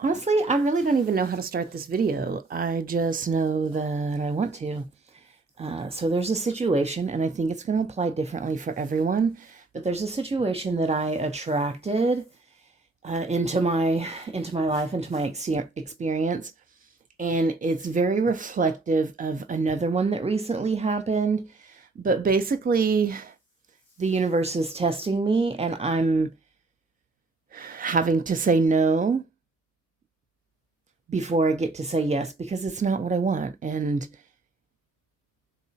Honestly, I really don't even know how to start this video. I just know that I want to. So there's a situation, and I think it's going to apply differently for everyone. But there's a situation that I attracted into my life, into my experience, and it's very reflective of another one that recently happened. But basically, the universe is testing me, and I'm having to say no before I get to say yes because it's not what I want. And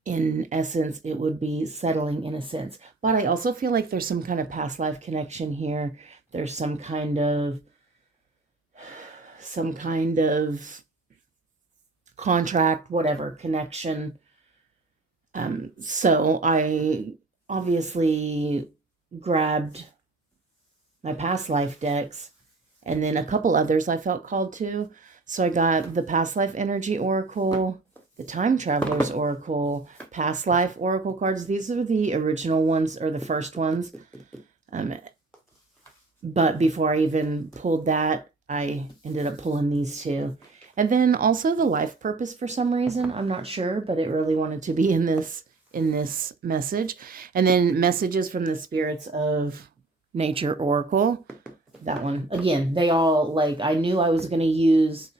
in essence, it would be settling in a sense. But I also feel like there's some kind of past life connection here. There's some kind of contract, whatever connection. So I obviously grabbed my past life decks and then a couple others I felt called to. So I got the past life energy oracle, the time travelers oracle, past life oracle cards. These are the original ones or the first ones. Um, but before I even pulled that, I ended up pulling these two. And then also the life purpose for some reason. I'm not sure, but it really wanted to be in this message. And then messages from the spirits of nature oracle. That one. Again, they all like I knew I was gonna use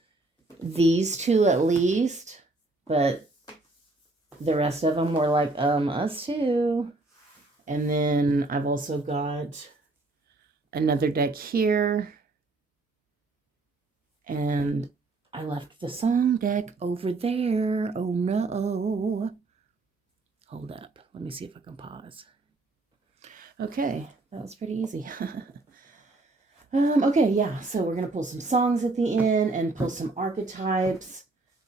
these two at least, but the rest of them were like, us too. And then I've also got another deck here. And I left the song deck over there. Oh no. Hold up. Let me see if I can pause. Okay, that was pretty easy. Okay, yeah, so we're going to pull some songs at the end and pull some archetypes.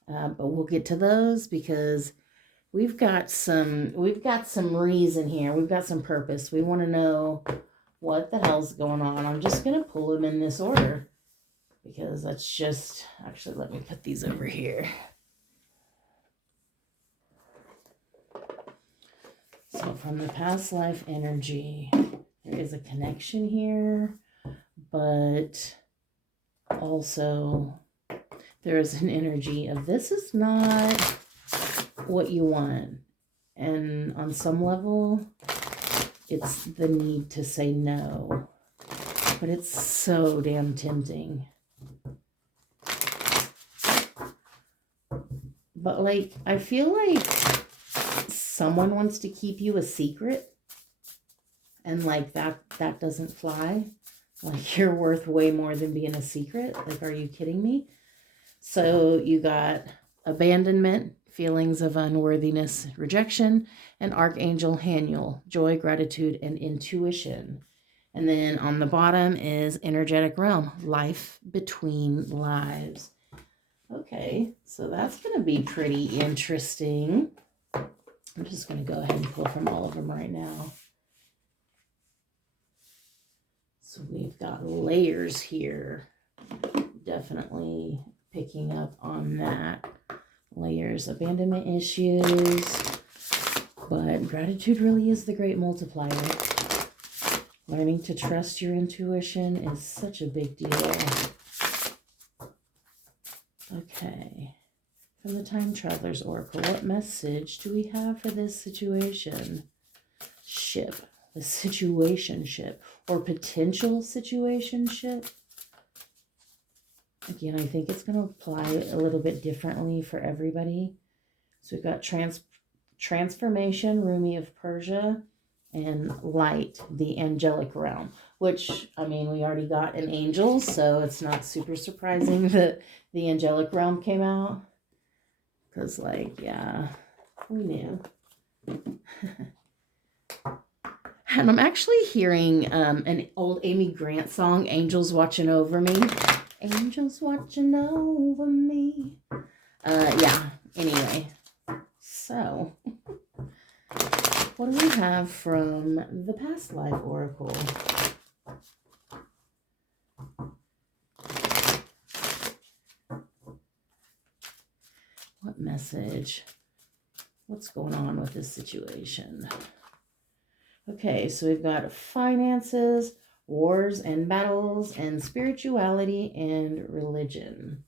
But we'll get to those because we've got some reason here. We've got some purpose. We want to know what the hell's going on. I'm just going to pull them in this order because that's just, actually, let me put these over here. So from the past life energy, there is a connection here, but also there is an energy of this is not what you want. And on some level, it's the need to say no. But it's so damn tempting. But like, I feel like someone wants to keep you a secret. And like that doesn't fly. Like you're worth way more than being a secret. Like, are you kidding me? So you got abandonment, feelings of unworthiness, rejection, and Archangel Haniel, joy, gratitude, and intuition. And then on the bottom is energetic realm, life between lives. Okay, so that's going to be pretty interesting. I'm just going to go ahead and pull from all of them right now. So we've got layers here. Definitely picking up on that. Layers, abandonment issues. But gratitude really is the great multiplier. Learning to trust your intuition is such a big deal. Okay. From the Time Travelers Oracle, what message do we have for this situation? Ship. The situationship or potential situationship. Again, I think it's going to apply a little bit differently for everybody. So we've got transformation, Rumi of Persia, and light, the angelic realm, which, I mean, we already got an angel, so it's not super surprising that the angelic realm came out. Because, like, yeah, we knew. And I'm actually hearing an old Amy Grant song, Angels Watching Over Me. Angels watching over me. Yeah, anyway. So, what do we have from the past life oracle? What message? What's going on with this situation? Okay, so we've got finances, wars and battles and spirituality and religion.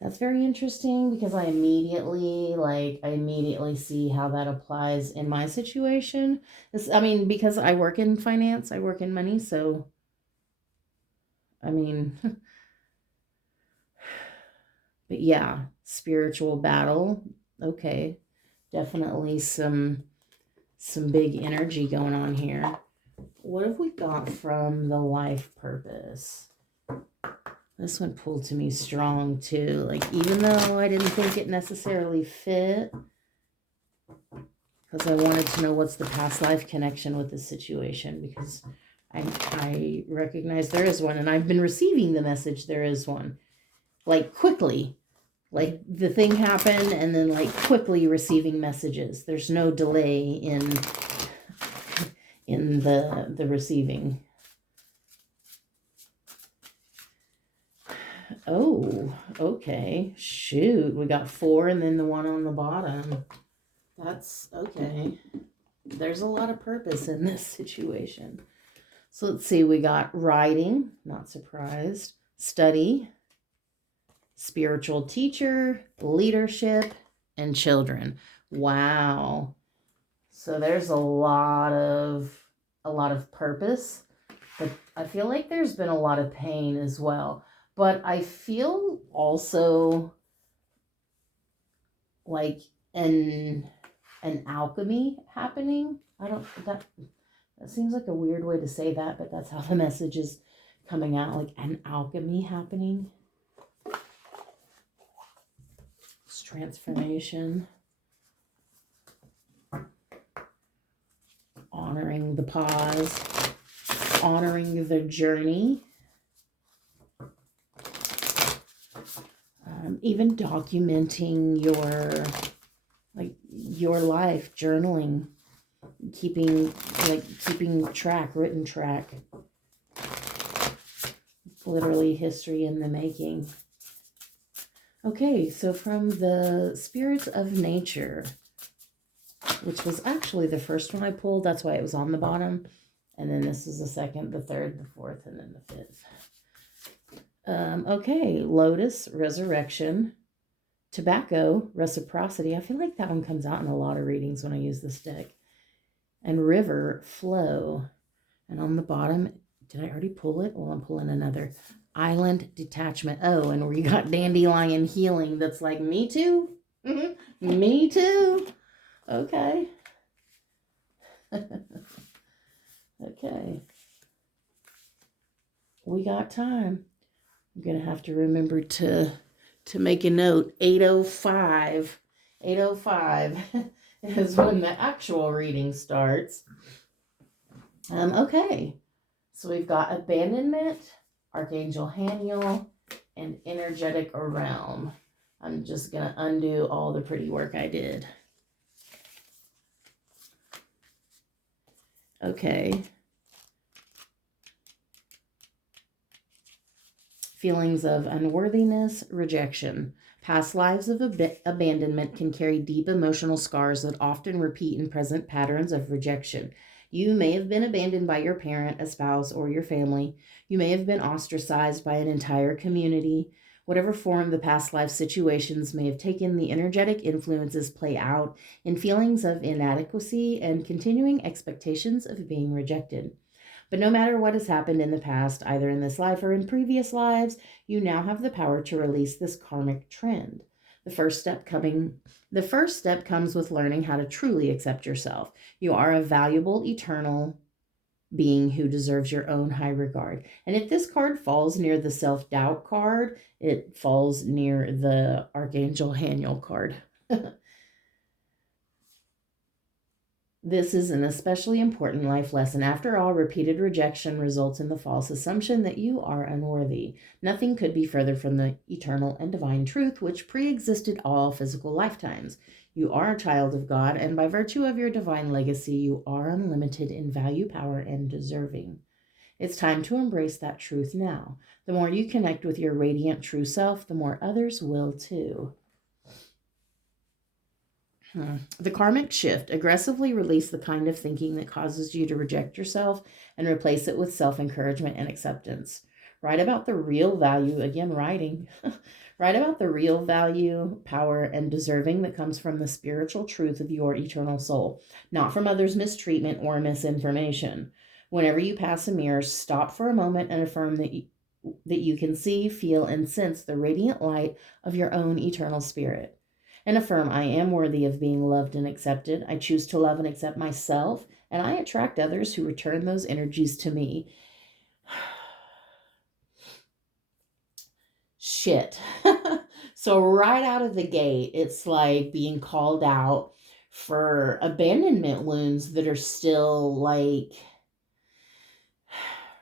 That's very interesting because I immediately see how that applies in my situation. Because I work in finance, I work in money, so I mean, but yeah, spiritual battle. Okay. Definitely some big energy going on here. What have we got from the life purpose? This one pulled to me strong too. Like, even though I didn't think it necessarily fit, because I wanted to know what's the past life connection with this situation, because I recognize there is one, and I've been receiving the message there is one. Like, quickly. Like, the thing happened, and then, like, quickly receiving messages. There's no delay in the receiving. Oh, okay. Shoot, we got 4 and then the one on the bottom. That's okay. There's a lot of purpose in this situation. So let's see, we got writing, not surprised, study, spiritual teacher, leadership, and children. Wow. So there's a lot of purpose, but I feel like there's been a lot of pain as well. But I feel also like an alchemy happening. I don't that seems like a weird way to say that, but that's how the message is coming out, like an alchemy happening. It's transformation. Honoring the pause, honoring the journey. Even documenting your life, journaling, keeping track, written track. Literally history in the making. Okay, so from the spirits of nature, which was actually the first one I pulled, that's why it was on the bottom. And then this is the second, the third, the fourth, and then the fifth. Okay, lotus, resurrection, tobacco, reciprocity. I feel like that one comes out in a lot of readings when I use this deck. And river, flow. And on the bottom, did I already pull it? Well, I'm pulling another. Island, detachment. Oh, and we got dandelion, healing. That's like, me too. Me too. Okay. Okay. We got time. I'm going to have to remember to make a note. 8:05. 8:05 is when the actual reading starts. Okay. So we've got abandonment, Archangel Haniel, and energetic realm. I'm just going to undo all the pretty work I did. Okay. Feelings of unworthiness, rejection. Past lives of abandonment can carry deep emotional scars that often repeat in present patterns of rejection. You may have been abandoned by your parent, a spouse, or your family. You may have been ostracized by an entire community. Whatever form the past life situations may have taken, the energetic influences play out in feelings of inadequacy and continuing expectations of being rejected. But no matter what has happened in the past, either in this life or in previous lives, you now have the power to release this karmic trend. The first step comes with learning how to truly accept yourself. You are a valuable, eternal being who deserves your own high regard. And if this card falls near the self-doubt card, it falls near the Archangel Haniel card. This is an especially important life lesson. After all, repeated rejection results in the false assumption that you are unworthy. Nothing could be further from the eternal and divine truth which pre-existed all physical lifetimes. You are a child of God, and by virtue of your divine legacy, you are unlimited in value, power, and deserving. It's time to embrace that truth now. The more you connect with your radiant true self, the more others will too. The karmic shift. Aggressively release the kind of thinking that causes you to reject yourself and replace it with self-encouragement and acceptance. Write about the real value, again, writing. Write about the real value, power, and deserving that comes from the spiritual truth of your eternal soul, not from others' mistreatment or misinformation. Whenever you pass a mirror, stop for a moment and affirm that you can see, feel, and sense the radiant light of your own eternal spirit. And affirm, I am worthy of being loved and accepted. I choose to love and accept myself, and I attract others who return those energies to me. Shit. So right out of the gate, it's like being called out for abandonment wounds that are still like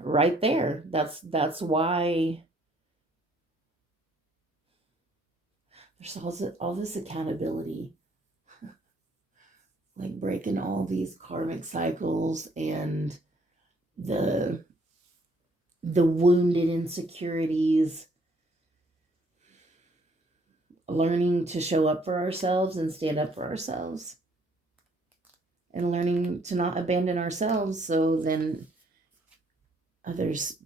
right there. That's why there's all this accountability, like breaking all these karmic cycles and the wounded insecurities, learning to show up for ourselves and stand up for ourselves, and learning to not abandon ourselves, so then others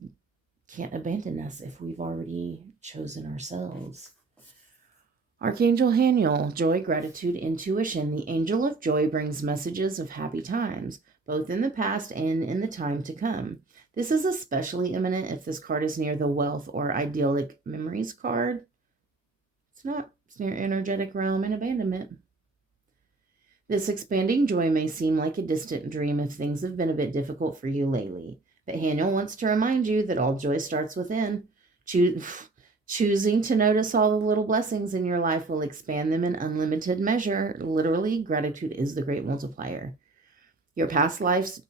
can't abandon us if we've already chosen ourselves. Archangel Haniel, joy, gratitude, intuition. The angel of joy brings messages of happy times, both in the past and in the time to come. This is especially imminent if this card is near the wealth or idyllic memories card. It's not. It's near energetic realm and abandonment. This expanding joy may seem like a distant dream if things have been a bit difficult for you lately. But Haniel wants to remind you that all joy starts within. Choosing to notice all the little blessings in your life will expand them in unlimited measure. Literally, gratitude is the great multiplier. Your past life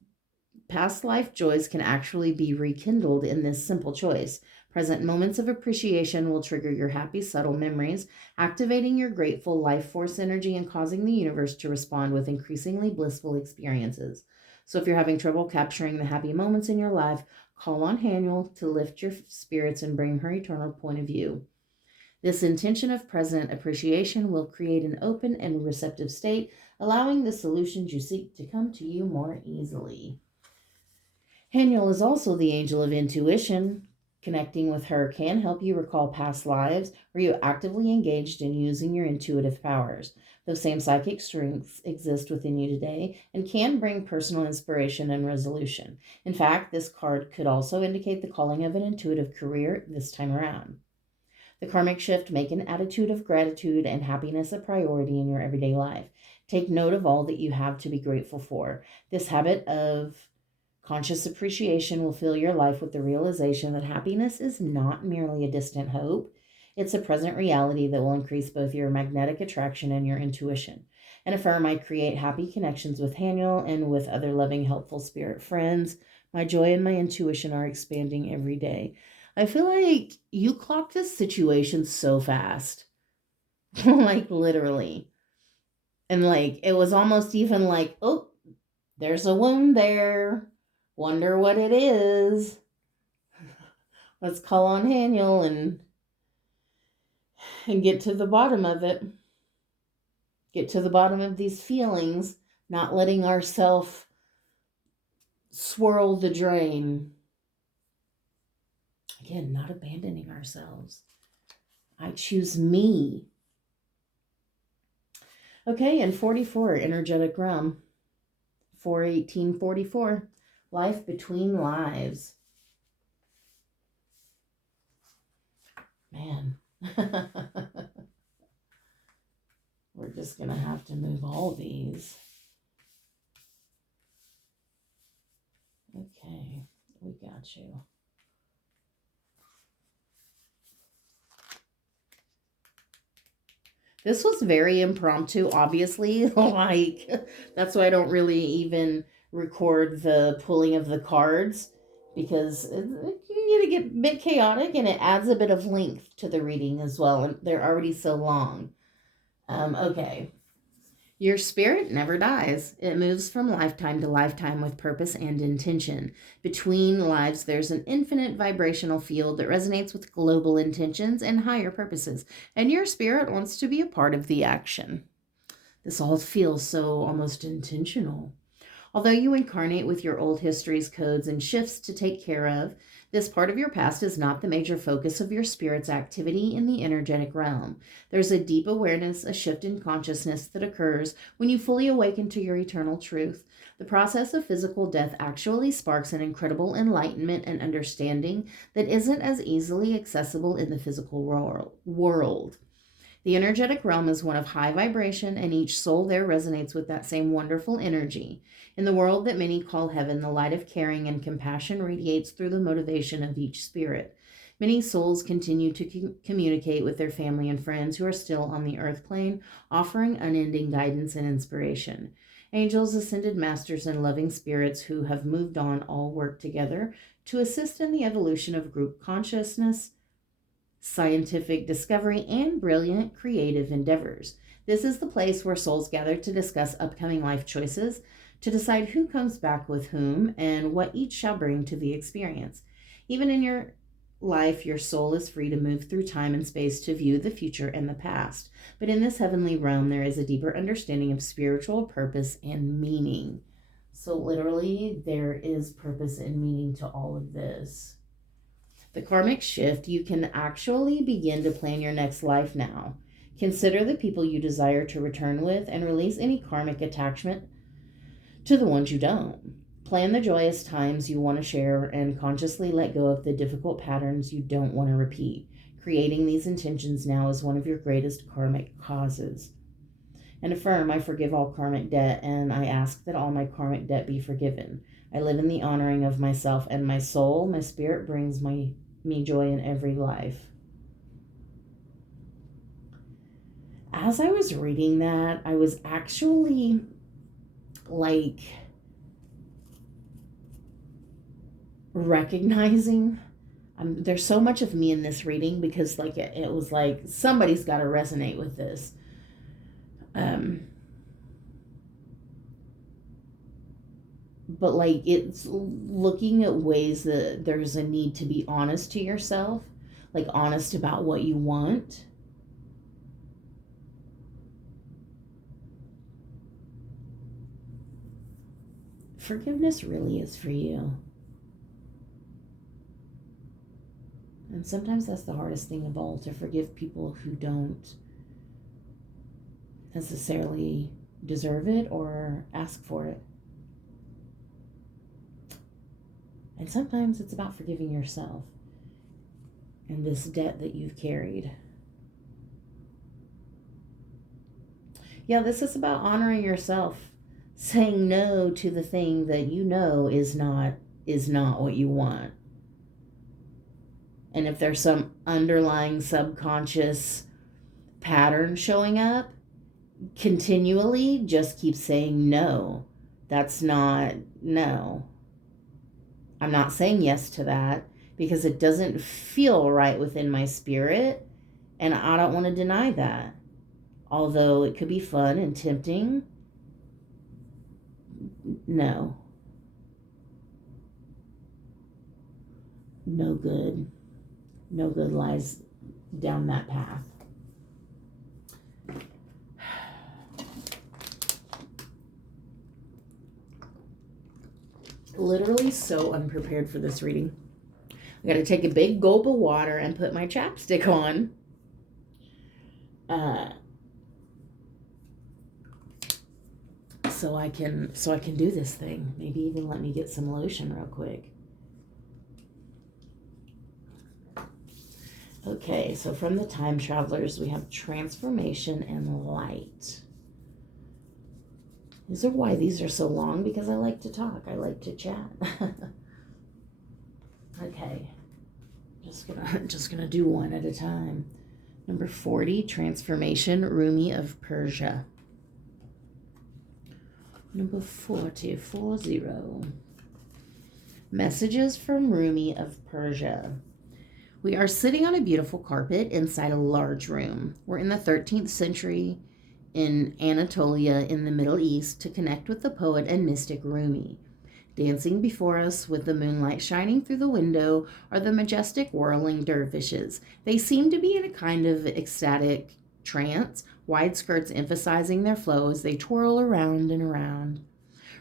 joys can actually be rekindled in this simple choice. Present moments of appreciation will trigger your happy, subtle memories, activating your grateful life force energy and causing the universe to respond with increasingly blissful experiences. So if you're having trouble capturing the happy moments in your life, call on Haniel to lift your spirits and bring her eternal point of view. This intention of present appreciation will create an open and receptive state, allowing the solutions you seek to come to you more easily. Haniel is also the angel of intuition. Connecting with her can help you recall past lives where you actively engaged in using your intuitive powers. Those same psychic strengths exist within you today and can bring personal inspiration and resolution. In fact, this card could also indicate the calling of an intuitive career this time around. The karmic shift: make an attitude of gratitude and happiness a priority in your everyday life. Take note of all that you have to be grateful for. This habit of conscious appreciation will fill your life with the realization that happiness is not merely a distant hope. It's a present reality that will increase both your magnetic attraction and your intuition. And affirm, I create happy connections with Haniel and with other loving, helpful spirit friends. My joy and my intuition are expanding every day. I feel like you clocked this situation so fast. Like literally. And like it was almost even like, oh, there's a wound there. Wonder what it is. Let's call on Haniel and get to the bottom of it. Get to the bottom of these feelings, not letting ourselves swirl the drain. Again, not abandoning ourselves. I choose me. Okay, and 44, energetic realm. 4/18/44. Life between lives. Man. We're just going to have to move all these. Okay, we got you. This was very impromptu, obviously. Like, that's why I don't really even record the pulling of the cards, because it can get a bit chaotic and it adds a bit of length to the reading as well. And they're already so long. Okay. Your spirit never dies. It moves from lifetime to lifetime with purpose and intention. Between lives, there's an infinite vibrational field that resonates with global intentions and higher purposes, and your spirit wants to be a part of the action. This all feels so almost intentional. Although you incarnate with your old history's codes and shifts to take care of, this part of your past is not the major focus of your spirit's activity in the energetic realm. There's a deep awareness, a shift in consciousness that occurs when you fully awaken to your eternal truth. The process of physical death actually sparks an incredible enlightenment and understanding that isn't as easily accessible in the physical world. The energetic realm is one of high vibration, and each soul there resonates with that same wonderful energy. In the world that many call heaven, the light of caring and compassion radiates through the motivation of each spirit. Many souls continue to communicate with their family and friends who are still on the earth plane, offering unending guidance and inspiration. Angels, ascended masters, and loving spirits who have moved on all work together to assist in the evolution of group consciousness, scientific discovery, and brilliant creative endeavors. This is the place where souls gather to discuss upcoming life choices, to decide who comes back with whom, and what each shall bring to the experience. Even in your life, your soul is free to move through time and space to view the future and the past. But in this heavenly realm, there is a deeper understanding of spiritual purpose and meaning. So literally, there is purpose and meaning to all of this. The karmic shift, you can actually begin to plan your next life now. Consider the people you desire to return with and release any karmic attachment to the ones you don't. Plan the joyous times you want to share and consciously let go of the difficult patterns you don't want to repeat. Creating these intentions now is one of your greatest karmic causes. And affirm, I forgive all karmic debt, and I ask that all my karmic debt be forgiven. I live in the honoring of myself and my soul. My spirit brings me joy in every life. As I was reading that, I was actually like recognizing there's so much of me in this reading, because like it was like somebody's got to resonate with this. But like it's looking at ways that there's a need to be honest to yourself, like honest about what you want. Forgiveness really is for you. And sometimes that's the hardest thing of all, to forgive people who don't necessarily deserve it or ask for it. And sometimes it's about forgiving yourself and this debt that you've carried. Yeah, this is about honoring yourself, saying no to the thing that you know is not what you want. And if there's some underlying subconscious pattern showing up, continually just keep saying no. That's not, no. I'm not saying yes to that because it doesn't feel right within my spirit, and I don't want to deny that. Although it could be fun and tempting, no. No good. No good lies down that path. Literally so unprepared for this reading. I got to take a big gulp of water and put my chapstick on. So I can do this thing. Maybe even let me get some lotion real quick. Okay, so from the Time Travelers, we have transformation and light. These are why these are so long, because I like to talk. I like to chat. Okay, just gonna do one at a time. Number 40, Transformation, Rumi of Persia. Number 40, Messages from Rumi of Persia. We are sitting on a beautiful carpet inside a large room. We're in the 13th century in Anatolia in the Middle East to connect with the poet and mystic Rumi. Dancing before us with the moonlight shining through the window are the majestic whirling dervishes. They seem to be in a kind of ecstatic trance, wide skirts emphasizing their flow as they twirl around and around.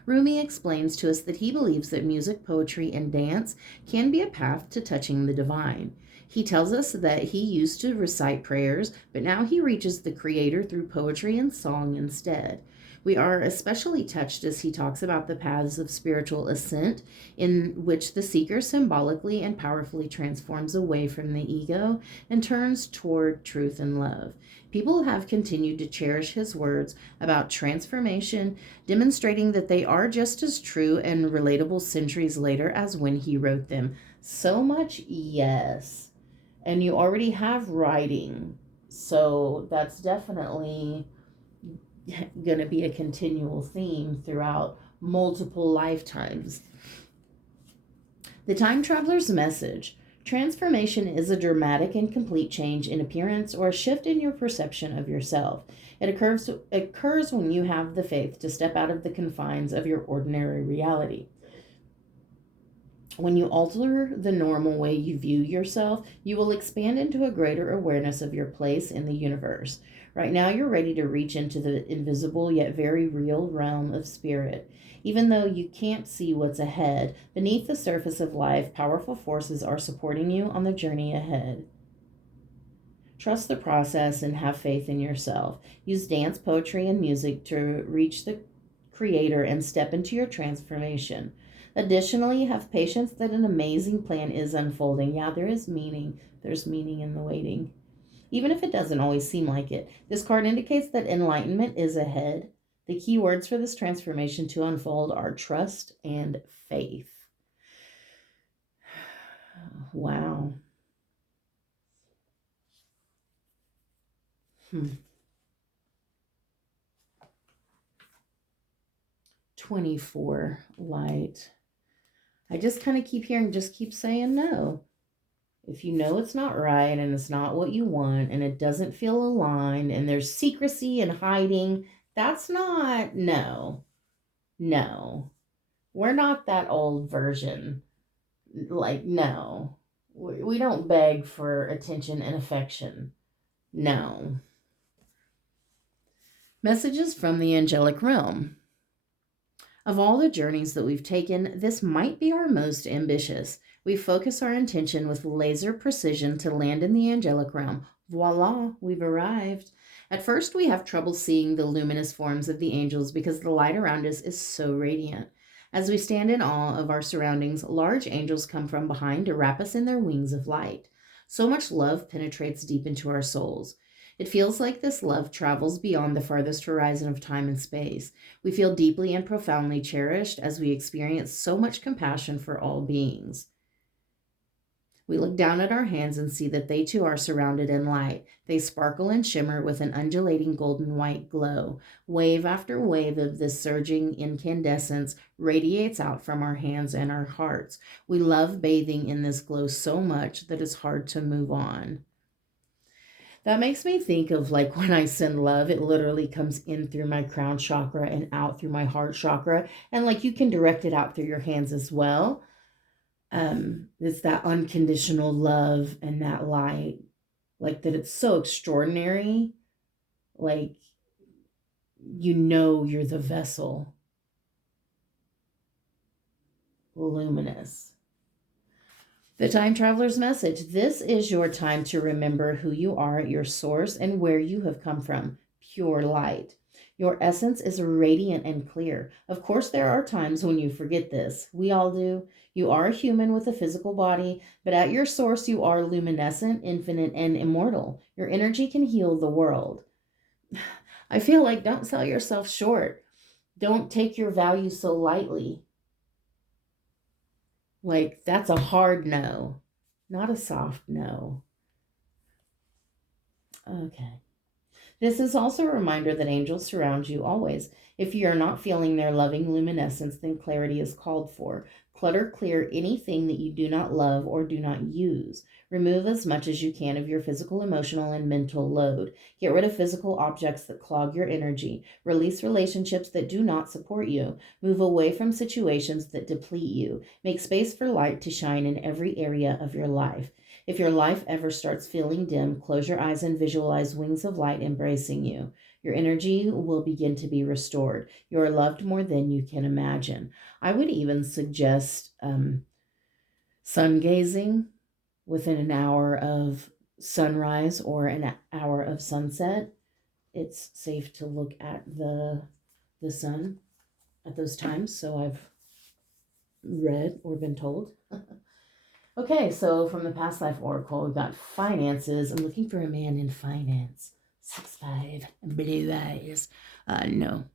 Rumi explains to us that he believes that music, poetry, and dance can be a path to touching the divine. He tells us that he used to recite prayers, but now he reaches the Creator through poetry and song instead. We are especially touched as he talks about the paths of spiritual ascent, in which the seeker symbolically and powerfully transforms away from the ego and turns toward truth and love. People have continued to cherish his words about transformation, demonstrating that they are just as true and relatable centuries later as when he wrote them. So much, yes. And you already have writing, so that's definitely going to be a continual theme throughout multiple lifetimes. The Time Traveler's Message. Transformation is a dramatic and complete change in appearance or a shift in your perception of yourself. It occurs when you have the faith to step out of the confines of your ordinary reality. When you alter the normal way you view yourself, you will expand into a greater awareness of your place in the universe. Right now, you're ready to reach into the invisible yet very real realm of spirit. Even though you can't see what's ahead, beneath the surface of life, powerful forces are supporting you on the journey ahead. Trust the process and have faith in yourself. Use dance, poetry, and music to reach the Creator and step into your transformation. Additionally, have patience that an amazing plan is unfolding. Yeah, there is meaning. There's meaning in the waiting. Even if it doesn't always seem like it. This card indicates that enlightenment is ahead. The key words for this transformation to unfold are trust and faith. Wow. 24 light. I just kind of keep hearing, just keep saying no. If you know it's not right and it's not what you want and it doesn't feel aligned and there's secrecy and hiding, that's not, no. We're not that old version. Like, no. We don't beg for attention and affection. No. Messages from the angelic realm. Of all the journeys that we've taken, this might be our most ambitious. We focus our intention with laser precision to land in the angelic realm. Voila, we've arrived. At first, we have trouble seeing the luminous forms of the angels because the light around us is so radiant. As we stand in awe of our surroundings, large angels come from behind to wrap us in their wings of light. So much love penetrates deep into our souls. It feels like this love travels beyond the farthest horizon of time and space. We feel deeply and profoundly cherished as we experience so much compassion for all beings. We look down at our hands and see that they too are surrounded in light. They sparkle and shimmer with an undulating golden white glow. Wave after wave of this surging incandescence radiates out from our hands and our hearts. We love bathing in this glow so much that it's hard to move on. That makes me think of like when I send love, it literally comes in through my crown chakra and out through my heart chakra. And like you can direct it out through your hands as well. It's that unconditional love and that light, like that it's so extraordinary. Like, you know, you're the vessel. Luminous. The Time Traveler's Message. This is your time to remember who you are at your source and where you have come from. Pure light. Your essence is radiant and clear. Of course, there are times when you forget this. We all do. You are a human with a physical body, but at your source, you are luminescent, infinite, and immortal. Your energy can heal the world. I feel like don't sell yourself short. Don't take your value so lightly. Like, that's a hard no, not a soft no. Okay. This is also a reminder that angels surround you always. If you are not feeling their loving luminescence, then clarity is called for. Clutter clear anything that you do not love or do not use. Remove as much as you can of your physical, emotional, and mental load. Get rid of physical objects that clog your energy. Release relationships that do not support you. Move away from situations that deplete you. Make space for light to shine in every area of your life. If your life ever starts feeling dim, close your eyes and visualize wings of light embracing you. Your energy will begin to be restored. You are loved more than you can imagine. I would even suggest sun gazing within an hour of sunrise or an hour of sunset. It's safe to look at the sun at those times, so I've read or been told. Okay, so from the past life oracle, we've got finances. I'm looking for a man in finance. 6'5", blue eyes. No.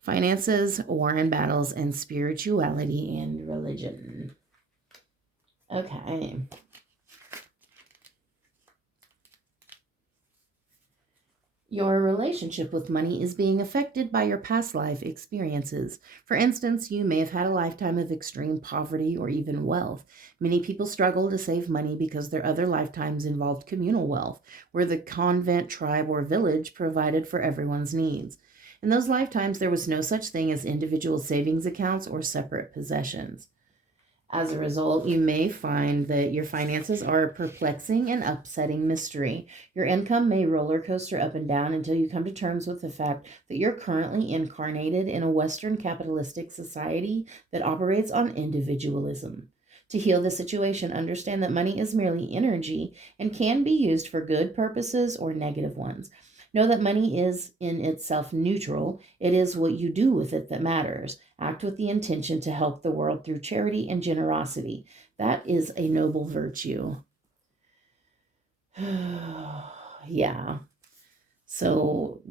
Finances, war and battles, and spirituality and religion. Okay. Your relationship with money is being affected by your past life experiences. For instance, you may have had a lifetime of extreme poverty or even wealth. Many people struggle to save money because their other lifetimes involved communal wealth, where the convent, tribe, or village provided for everyone's needs. In those lifetimes, there was no such thing as individual savings accounts or separate possessions. As a result, you may find that your finances are a perplexing and upsetting mystery. Your income may roller coaster up and down until you come to terms with the fact that you're currently incarnated in a Western capitalistic society that operates on individualism. To heal the situation, understand that money is merely energy and can be used for good purposes or negative ones. Know that money is in itself neutral. It is what you do with it that matters. Act with the intention to help the world through charity and generosity. That is a noble virtue. Yeah. So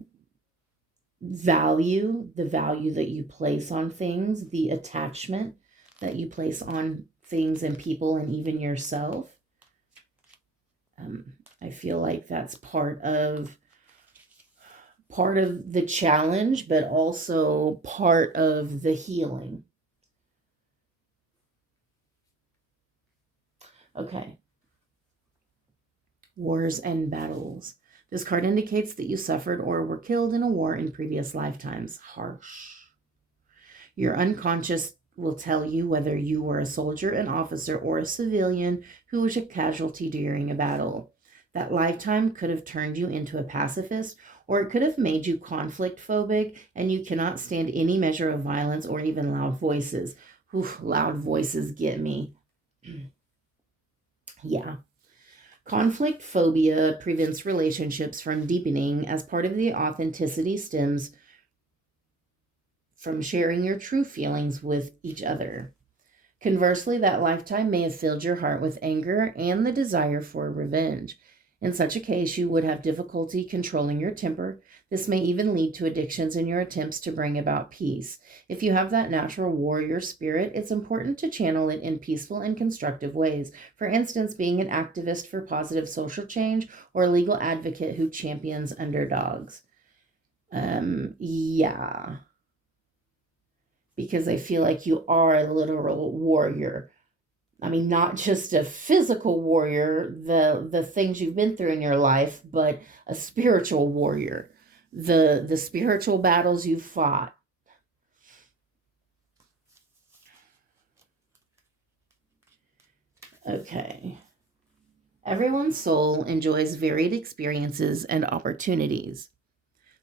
the value that you place on things, the attachment that you place on things and people and even yourself. I feel like that's part of the challenge, but also part of the healing. Okay. Wars and battles. This card indicates that you suffered or were killed in a war in previous lifetimes. Harsh. Your unconscious will tell you whether you were a soldier, an officer, or a civilian who was a casualty during a battle. That lifetime could have turned you into a pacifist, or it could have made you conflict phobic, and you cannot stand any measure of violence or even loud voices. Oof, loud voices get me. Yeah. Conflict phobia prevents relationships from deepening, as part of the authenticity stems from sharing your true feelings with each other. Conversely, that lifetime may have filled your heart with anger and the desire for revenge. In such a case, you would have difficulty controlling your temper. This may even lead to addictions in your attempts to bring about peace. If you have that natural warrior spirit, it's important to channel it in peaceful and constructive ways. For instance, being an activist for positive social change or a legal advocate who champions underdogs. Yeah. Because I feel like you are a literal warrior. I mean, not just a physical warrior, the things you've been through in your life, but a spiritual warrior, the spiritual battles you've fought. Okay. Everyone's soul enjoys varied experiences and opportunities.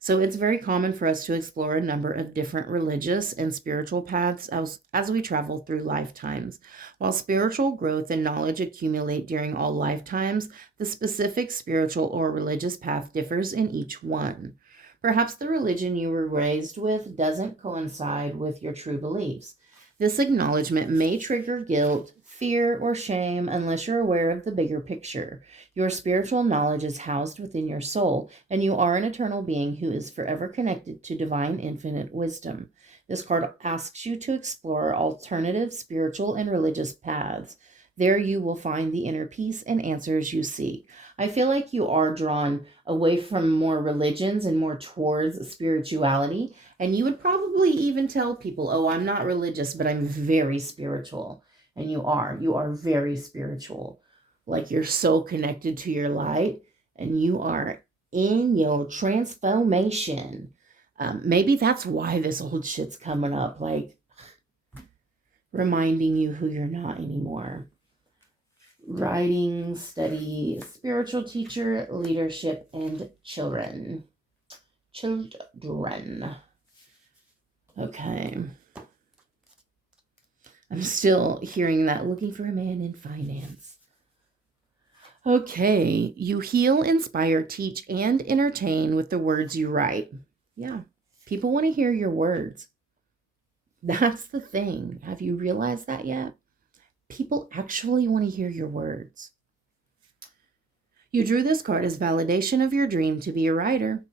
So it's very common for us to explore a number of different religious and spiritual paths as we travel through lifetimes. While spiritual growth and knowledge accumulate during all lifetimes, the specific spiritual or religious path differs in each one. Perhaps the religion you were raised with doesn't coincide with your true beliefs. This acknowledgement may trigger guilt, fear, or shame unless you're aware of the bigger picture. Your spiritual knowledge is housed within your soul, and you are an eternal being who is forever connected to divine infinite wisdom. This card asks you to explore alternative spiritual and religious paths. There you will find the inner peace and answers you seek. I feel like you are drawn away from more religions and more towards spirituality. And you would probably even tell people, oh, I'm not religious, but I'm very spiritual. And you are. You are very spiritual. Like you're so connected to your light and you are in your transformation. Maybe that's why this old shit's coming up, like reminding you who you're not anymore. Writing, study, spiritual teacher, leadership, and children. Children. Okay. I'm still hearing that, looking for a man in finance. Okay. You heal, inspire, teach, and entertain with the words you write. Yeah. People want to hear your words. That's the thing. Have you realized that yet? People actually want to hear your words. You drew this card as validation of your dream to be a writer.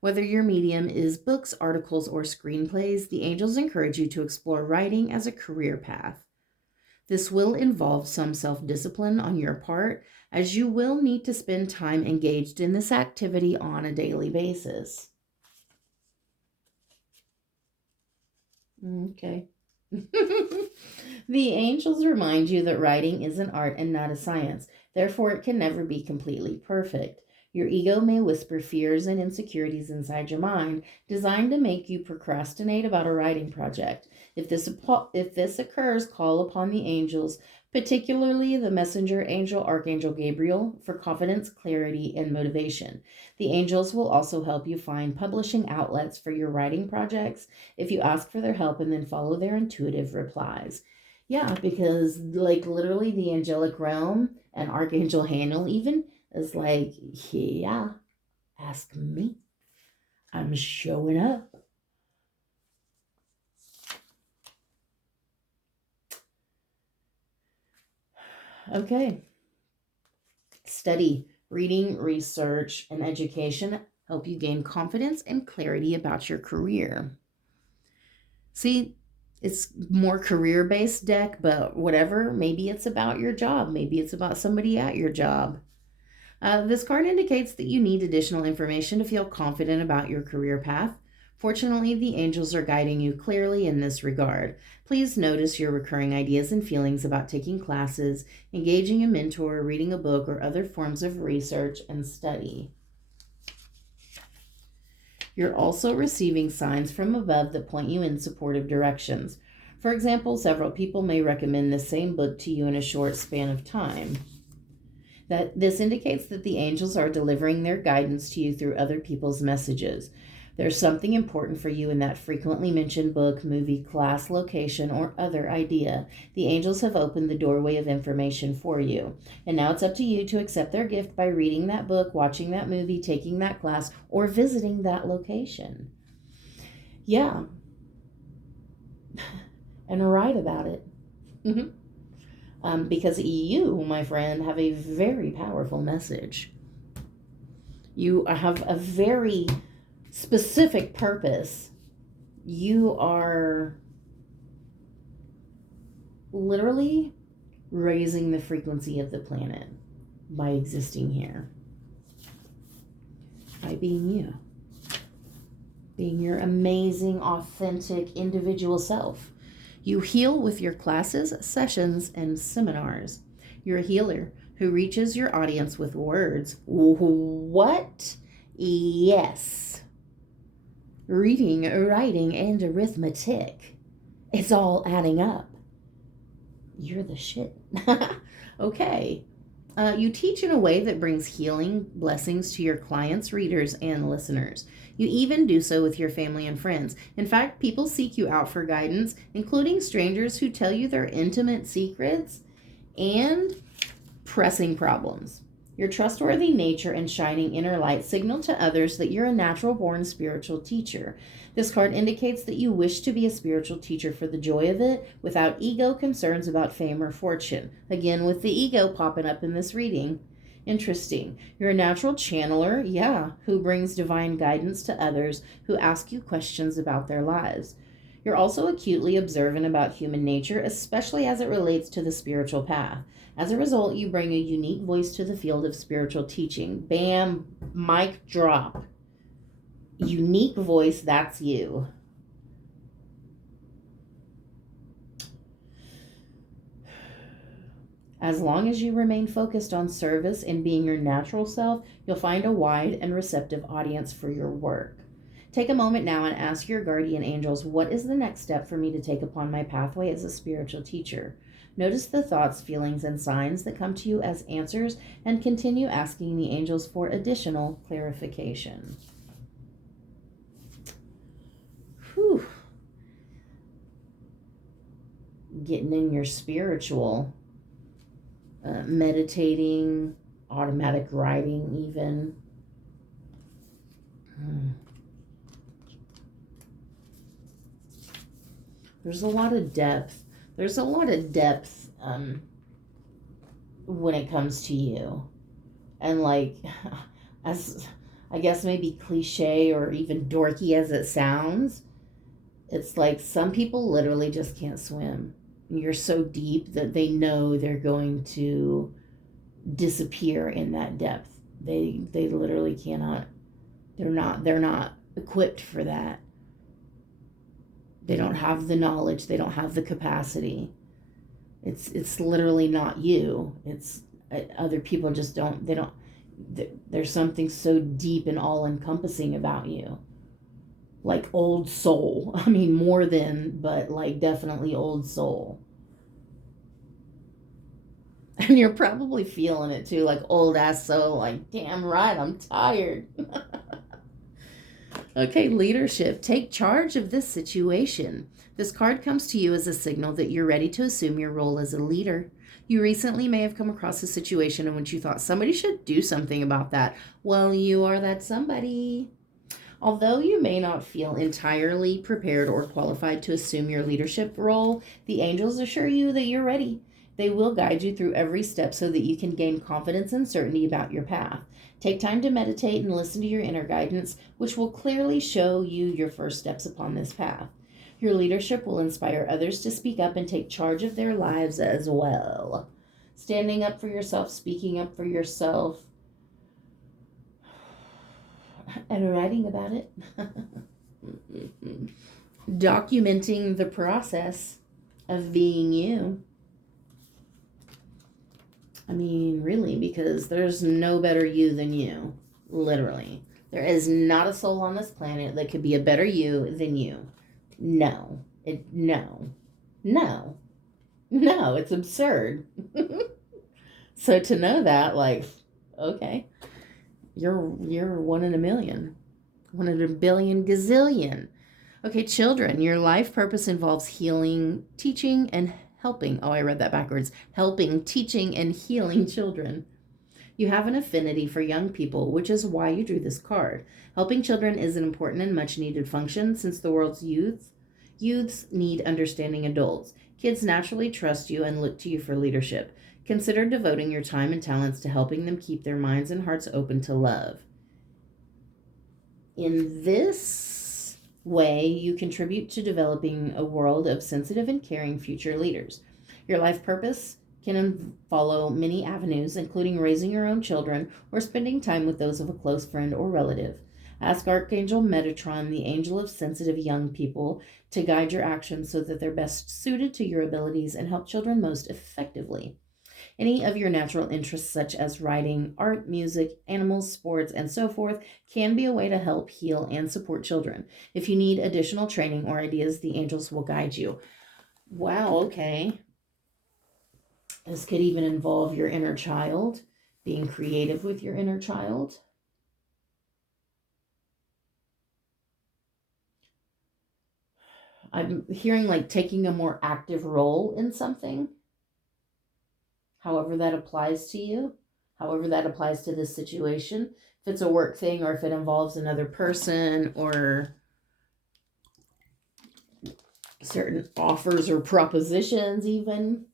Whether your medium is books, articles, or screenplays, the angels encourage you to explore writing as a career path. This will involve some self-discipline on your part, as you will need to spend time engaged in this activity on a daily basis. Okay. The angels remind you that writing is an art and not a science. Therefore, it can never be completely perfect. Your ego may whisper fears and insecurities inside your mind, designed to make you procrastinate about a writing project. If this occurs, call upon the angels, particularly the messenger angel, Archangel Gabriel, for confidence, clarity, and motivation. The angels will also help you find publishing outlets for your writing projects if you ask for their help and then follow their intuitive replies. Yeah, because like literally the angelic realm and Archangel Haniel even is like, yeah, ask me. I'm showing up. Okay. Study, reading, research, and education help you gain confidence and clarity about your career. See, it's more career-based deck, but whatever, maybe it's about your job. Maybe it's about somebody at your job. This card indicates that you need additional information to feel confident about your career path. Fortunately, the angels are guiding you clearly in this regard. Please notice your recurring ideas and feelings about taking classes, engaging a mentor, reading a book, or other forms of research and study. You're also receiving signs from above that point you in supportive directions. For example, several people may recommend the same book to you in a short span of time. That this indicates that the angels are delivering their guidance to you through other people's messages. There's something important for you in that frequently mentioned book, movie, class, location, or other idea. The angels have opened the doorway of information for you. And now it's up to you to accept their gift by reading that book, watching that movie, taking that class, or visiting that location. Yeah. And write about it. Because you, my friend, have a very powerful message. You have a very specific purpose. You are literally raising the frequency of the planet by existing here, by being you, being your amazing, authentic, individual self. You heal with your classes, sessions, and seminars. You're a healer who reaches your audience with words. What? Yes. Reading, writing, and arithmetic. It's all adding up. You're the shit. Okay. You teach in a way that brings healing blessings to your clients, readers, and listeners. You even do so with your family and friends. In fact, people seek you out for guidance, including strangers who tell you their intimate secrets and pressing problems. Your trustworthy nature and shining inner light signal to others that you're a natural-born spiritual teacher. This card indicates that you wish to be a spiritual teacher for the joy of it, without ego concerns about fame or fortune. Again, with the ego popping up in this reading. Interesting. You're a natural channeler, yeah, who brings divine guidance to others who ask you questions about their lives. You're also acutely observant about human nature, especially as it relates to the spiritual path. As a result, you bring a unique voice to the field of spiritual teaching. Bam, mic drop. Unique voice, that's you. As long as you remain focused on service and being your natural self, you'll find a wide and receptive audience for your work. Take a moment now and ask your guardian angels, what is the next step for me to take upon my pathway as a spiritual teacher? Notice the thoughts, feelings, and signs that come to you as answers, and continue asking the angels for additional clarification. Whew. Getting in your spiritual, meditating, automatic writing even. There's a lot of depth. There's a lot of depth when it comes to you. And like, as I guess maybe cliche or even dorky as it sounds, it's like some people literally just can't swim. You're so deep that they know they're going to disappear in that depth. They literally cannot. They're not equipped for that. They don't have the knowledge. They don't have the capacity. It's literally not you. It's other people just don't. They don't. There's something so deep and all encompassing about you. Like old soul. I mean, more than, but like definitely old soul. And you're probably feeling it too, like old ass soul, like, damn right, I'm tired. Okay, leadership. Take charge of this situation. This card comes to you as a signal that you're ready to assume your role as a leader. You recently may have come across a situation in which you thought somebody should do something about that. Well, you are that somebody. Although you may not feel entirely prepared or qualified to assume your leadership role, the angels assure you that you're ready. They will guide you through every step so that you can gain confidence and certainty about your path. Take time to meditate and listen to your inner guidance, which will clearly show you your first steps upon this path. Your leadership will inspire others to speak up and take charge of their lives as well. Standing up for yourself, speaking up for yourself, and writing about it. Documenting the process of being you. I mean, really, because there's no better you than you. Literally. There is not a soul on this planet that could be a better you than you. No. No. It's absurd. So to know that, like, okay, you're one in a million. One in a billion gazillion. Okay, children, your life purpose involves healing, teaching, and helping. Oh, I read that backwards. Helping, teaching, and healing children. You have an affinity for young people, which is why you drew this card. Helping children is an important and much needed function since the world's youths need understanding adults. Kids naturally trust you and look to you for leadership. Consider devoting your time and talents to helping them keep their minds and hearts open to love. In this way, you contribute to developing a world of sensitive and caring future leaders. Your life purpose can follow many avenues, including raising your own children or spending time with those of a close friend or relative. Ask Archangel Metatron, the angel of sensitive young people, to guide your actions so that they're best suited to your abilities and help children most effectively. Any of your natural interests, such as writing, art, music, animals, sports, and so forth, can be a way to help heal and support children. If you need additional training or ideas, the angels will guide you. Wow, okay. This could even involve your inner child, being creative with your inner child. I'm hearing like taking a more active role in something. However that applies to you, however that applies to this situation. If it's a work thing or if it involves another person or certain offers or propositions even,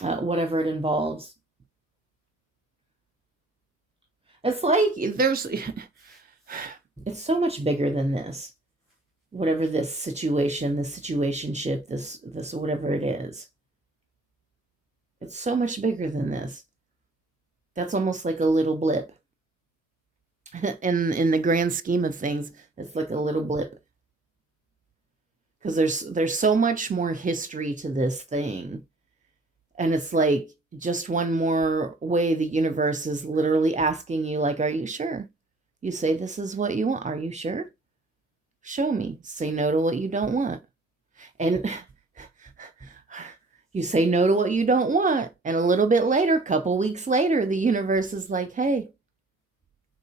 whatever it involves. It's like it's so much bigger than this. whatever this situation, this situationship, this whatever it is. It's so much bigger than this. That's almost like a little blip. In the grand scheme of things, it's like a little blip. Because there's so much more history to this thing. And it's like just one more way the universe is literally asking you, like, are you sure? You say this is what you want. Are you sure? Show me. Say no to what you don't want. And you say no to what you don't want. And a little bit later, a couple weeks later, the universe is like, hey,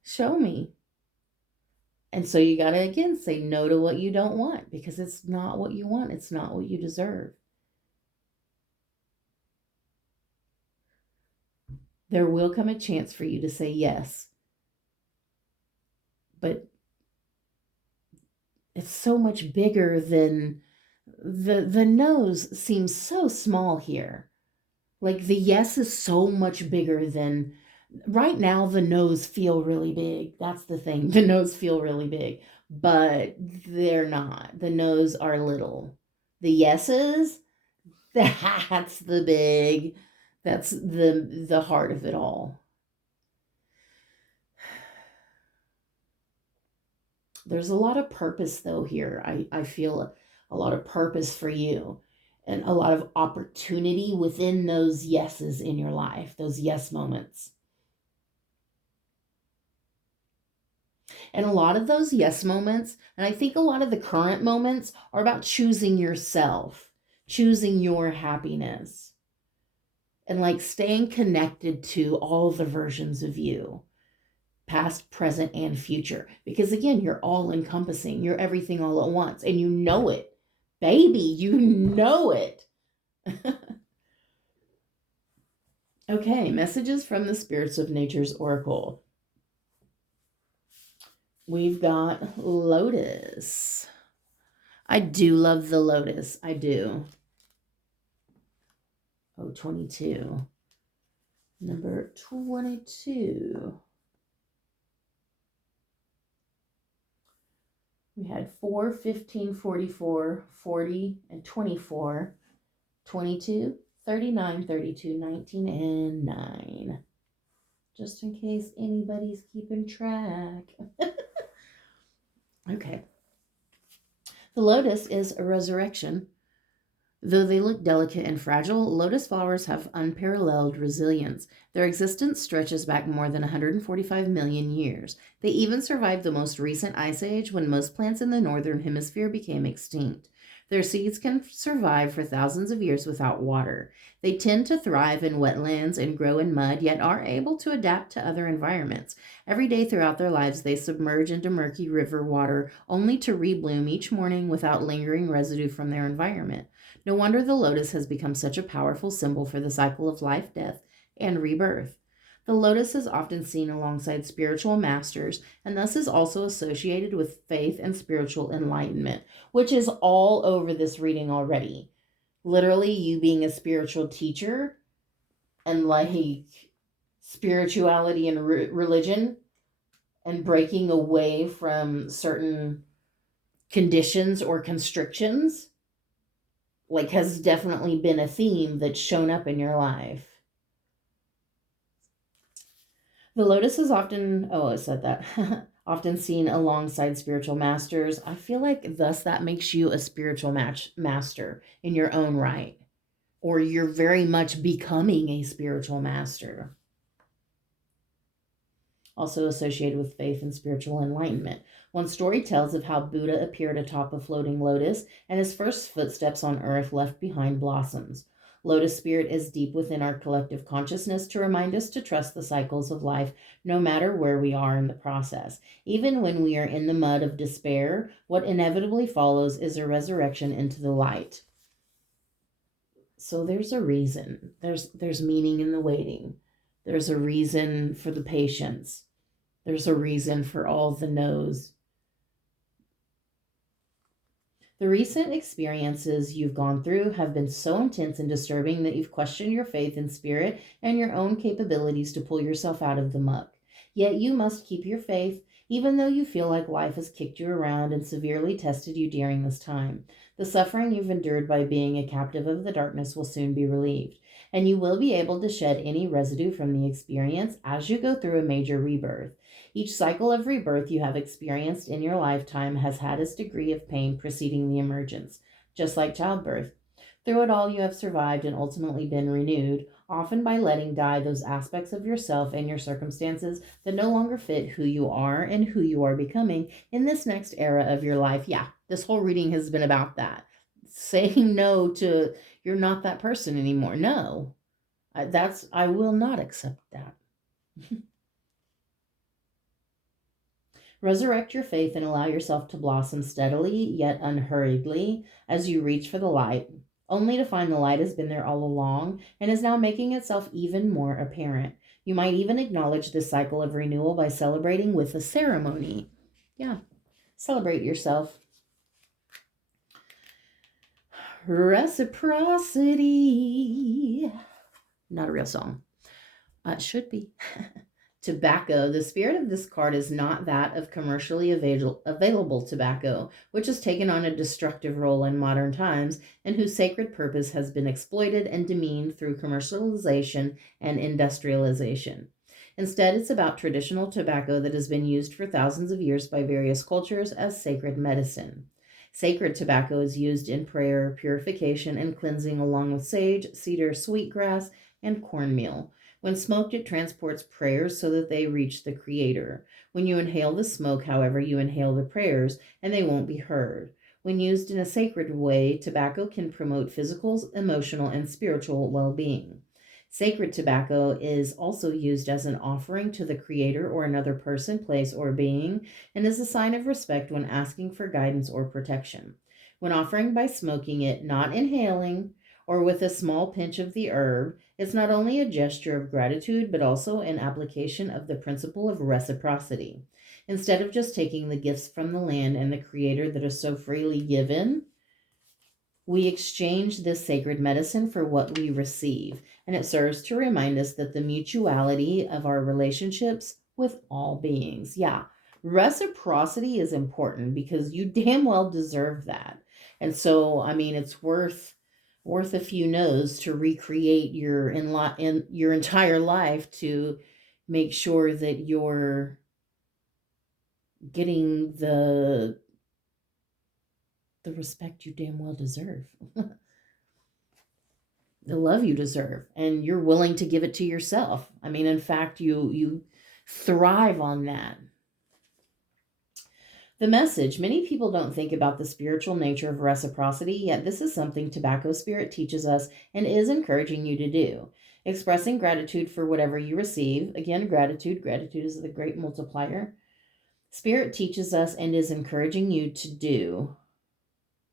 show me. And so you got to, again, say no to what you don't want, because it's not what you want. It's not what you deserve. There will come a chance for you to say yes. But it's so much bigger than the no's seems so small here. Like the yes is so much bigger than right now. The no's feel really big. That's the thing. The no's feel really big, but they're not. The no's are little. The yeses, that's the big, that's the heart of it all. There's a lot of purpose though here. I feel a lot of purpose for you, and a lot of opportunity within those yeses in your life, those yes moments. And a lot of those yes moments, and I think a lot of the current moments, are about choosing yourself, choosing your happiness, and like staying connected to all the versions of you, past, present, and future. Because again, you're all encompassing, you're everything all at once, and you know it. Baby, you know it. Okay, messages from the Spirits of Nature's Oracle. We've got Lotus. I do love the Lotus. I do. Oh, 22. Number 22. We had 4, 15, 44, 40, and 24, 22, 39, 32, 19, and 9. Just in case anybody's keeping track. Okay. The lotus is a resurrection. Though they look delicate and fragile, lotus flowers have unparalleled resilience. Their existence stretches back more than 145 million years. They even survived the most recent ice age, when most plants in the northern hemisphere became extinct. Their seeds can survive for thousands of years without water. They tend to thrive in wetlands and grow in mud, yet are able to adapt to other environments. Every day throughout their lives, they submerge into murky river water, only to rebloom each morning without lingering residue from their environment. No wonder the lotus has become such a powerful symbol for the cycle of life, death, and rebirth. The lotus is often seen alongside spiritual masters, and thus is also associated with faith and spiritual enlightenment, which is all over this reading already. Literally, you being a spiritual teacher, and like spirituality and religion, and breaking away from certain conditions or constrictions, like, has definitely been a theme that's shown up in your life. The lotus is often, oh, I said that, often seen alongside spiritual masters. I feel like thus that makes you a spiritual master in your own right, or you're very much becoming a spiritual master. Also associated with faith and spiritual enlightenment. One story tells of how Buddha appeared atop a floating lotus, and his first footsteps on earth left behind blossoms. Lotus spirit is deep within our collective consciousness to remind us to trust the cycles of life, no matter where we are in the process. Even when we are in the mud of despair, what inevitably follows is a resurrection into the light. So there's a reason. There's meaning in the waiting. There's a reason for the patience. There's a reason for all the no's. The recent experiences you've gone through have been so intense and disturbing that you've questioned your faith in spirit and your own capabilities to pull yourself out of the muck. Yet you must keep your faith even though you feel like life has kicked you around and severely tested you during this time. The suffering you've endured by being a captive of the darkness will soon be relieved, and you will be able to shed any residue from the experience as you go through a major rebirth. Each cycle of rebirth you have experienced in your lifetime has had its degree of pain preceding the emergence, just like childbirth. Through it all, you have survived and ultimately been renewed, often by letting die those aspects of yourself and your circumstances that no longer fit who you are and who you are becoming in this next era of your life. Yeah, this whole reading has been about that. Saying no to you're not that person anymore. No, I will not accept that. Resurrect your faith and allow yourself to blossom steadily yet unhurriedly as you reach for the light, only to find the light has been there all along and is now making itself even more apparent. You might even acknowledge this cycle of renewal by celebrating with a ceremony. Yeah, celebrate yourself. Reciprocity. Not a real song. It should be. Tobacco. The spirit of this card is not that of commercially available tobacco, which has taken on a destructive role in modern times and whose sacred purpose has been exploited and demeaned through commercialization and industrialization. Instead, it's about traditional tobacco that has been used for thousands of years by various cultures as sacred medicine. Sacred tobacco is used in prayer, purification, and cleansing along with sage, cedar, sweetgrass, and cornmeal. When smoked, it transports prayers so that they reach the Creator. When you inhale the smoke, however, you inhale the prayers, and they won't be heard. When used in a sacred way, tobacco can promote physical, emotional, and spiritual well being. Sacred tobacco is also used as an offering to the Creator or another person, place, or being, and is a sign of respect when asking for guidance or protection. When offering by smoking it, not inhaling, or with a small pinch of the herb, it's not only a gesture of gratitude, but also an application of the principle of reciprocity. Instead of just taking the gifts from the land and the Creator that is so freely given, we exchange this sacred medicine for what we receive, and it serves to remind us that the mutuality of our relationships with all beings. Yeah, reciprocity is important because you damn well deserve that. And so, I mean, it's worth a few no's to recreate in your entire life to make sure that you're getting the respect you damn well deserve. The love you deserve, and you're willing to give it to yourself. I mean, in fact, you thrive on that. The message: many people don't think about the spiritual nature of reciprocity, yet this is something Tobacco Spirit teaches us and is encouraging you to do. Expressing gratitude for whatever you receive. Again, gratitude is the great multiplier. Spirit teaches us and is encouraging you to do.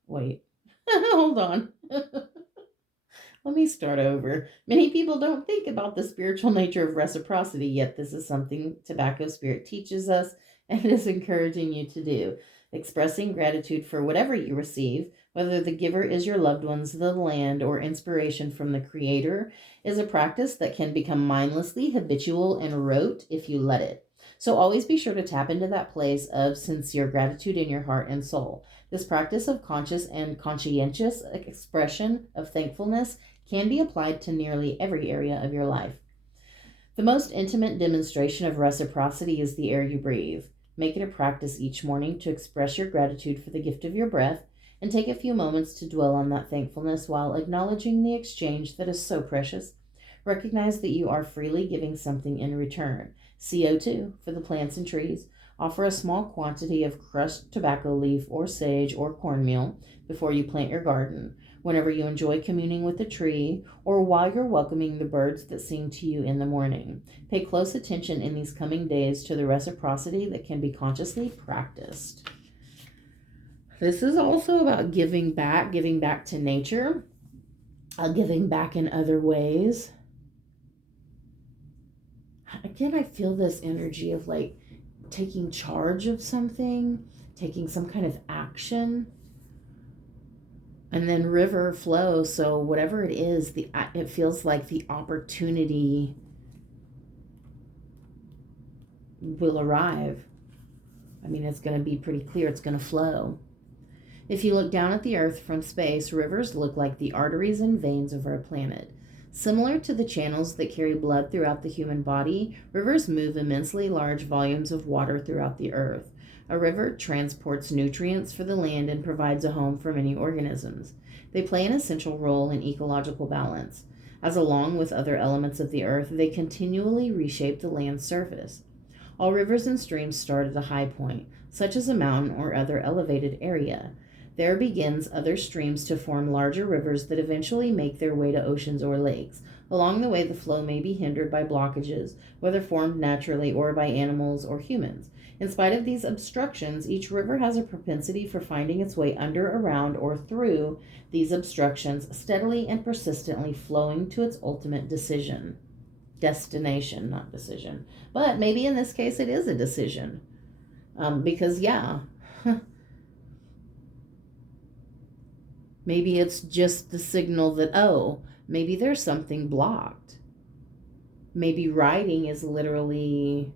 Wait, hold on. Let me start over. Many people don't think about the spiritual nature of reciprocity, yet this is something Tobacco Spirit teaches us and is encouraging you to do. Expressing gratitude for whatever you receive, whether the giver is your loved ones, the land, or inspiration from the Creator, is a practice that can become mindlessly habitual and rote if you let it. So always be sure to tap into that place of sincere gratitude in your heart and soul. This practice of conscious and conscientious expression of thankfulness can be applied to nearly every area of your life. The most intimate demonstration of reciprocity is the air you breathe. Make it a practice each morning to express your gratitude for the gift of your breath and take a few moments to dwell on that thankfulness while acknowledging the exchange that is so precious. Recognize that you are freely giving something in return. CO2 for the plants and trees. Offer a small quantity of crushed tobacco leaf or sage or cornmeal before you plant your garden, whenever you enjoy communing with a tree, or while you're welcoming the birds that sing to you in the morning. Pay close attention in these coming days to the reciprocity that can be consciously practiced. This is also about giving back to nature, giving back in other ways. Again, I feel this energy of like taking charge of something, taking some kind of action. And then river flow, so whatever it is, it feels like the opportunity will arrive. I mean, it's going to be pretty clear. It's going to flow. If you look down at the Earth from space, rivers look like the arteries and veins of our planet. Similar to the channels that carry blood throughout the human body, rivers move immensely large volumes of water throughout the Earth. A river transports nutrients for the land and provides a home for many organisms. They play an essential role in ecological balance, as along with other elements of the Earth, they continually reshape the land's surface. All rivers and streams start at a high point, such as a mountain or other elevated area. There begins other streams to form larger rivers that eventually make their way to oceans or lakes. Along the way, the flow may be hindered by blockages, whether formed naturally or by animals or humans. In spite of these obstructions, each river has a propensity for finding its way under, around, or through these obstructions, steadily and persistently flowing to its ultimate destination, not decision. But maybe in this case it is a decision. Because, yeah, maybe it's just the signal that, oh, maybe there's something blocked. Maybe writing is literally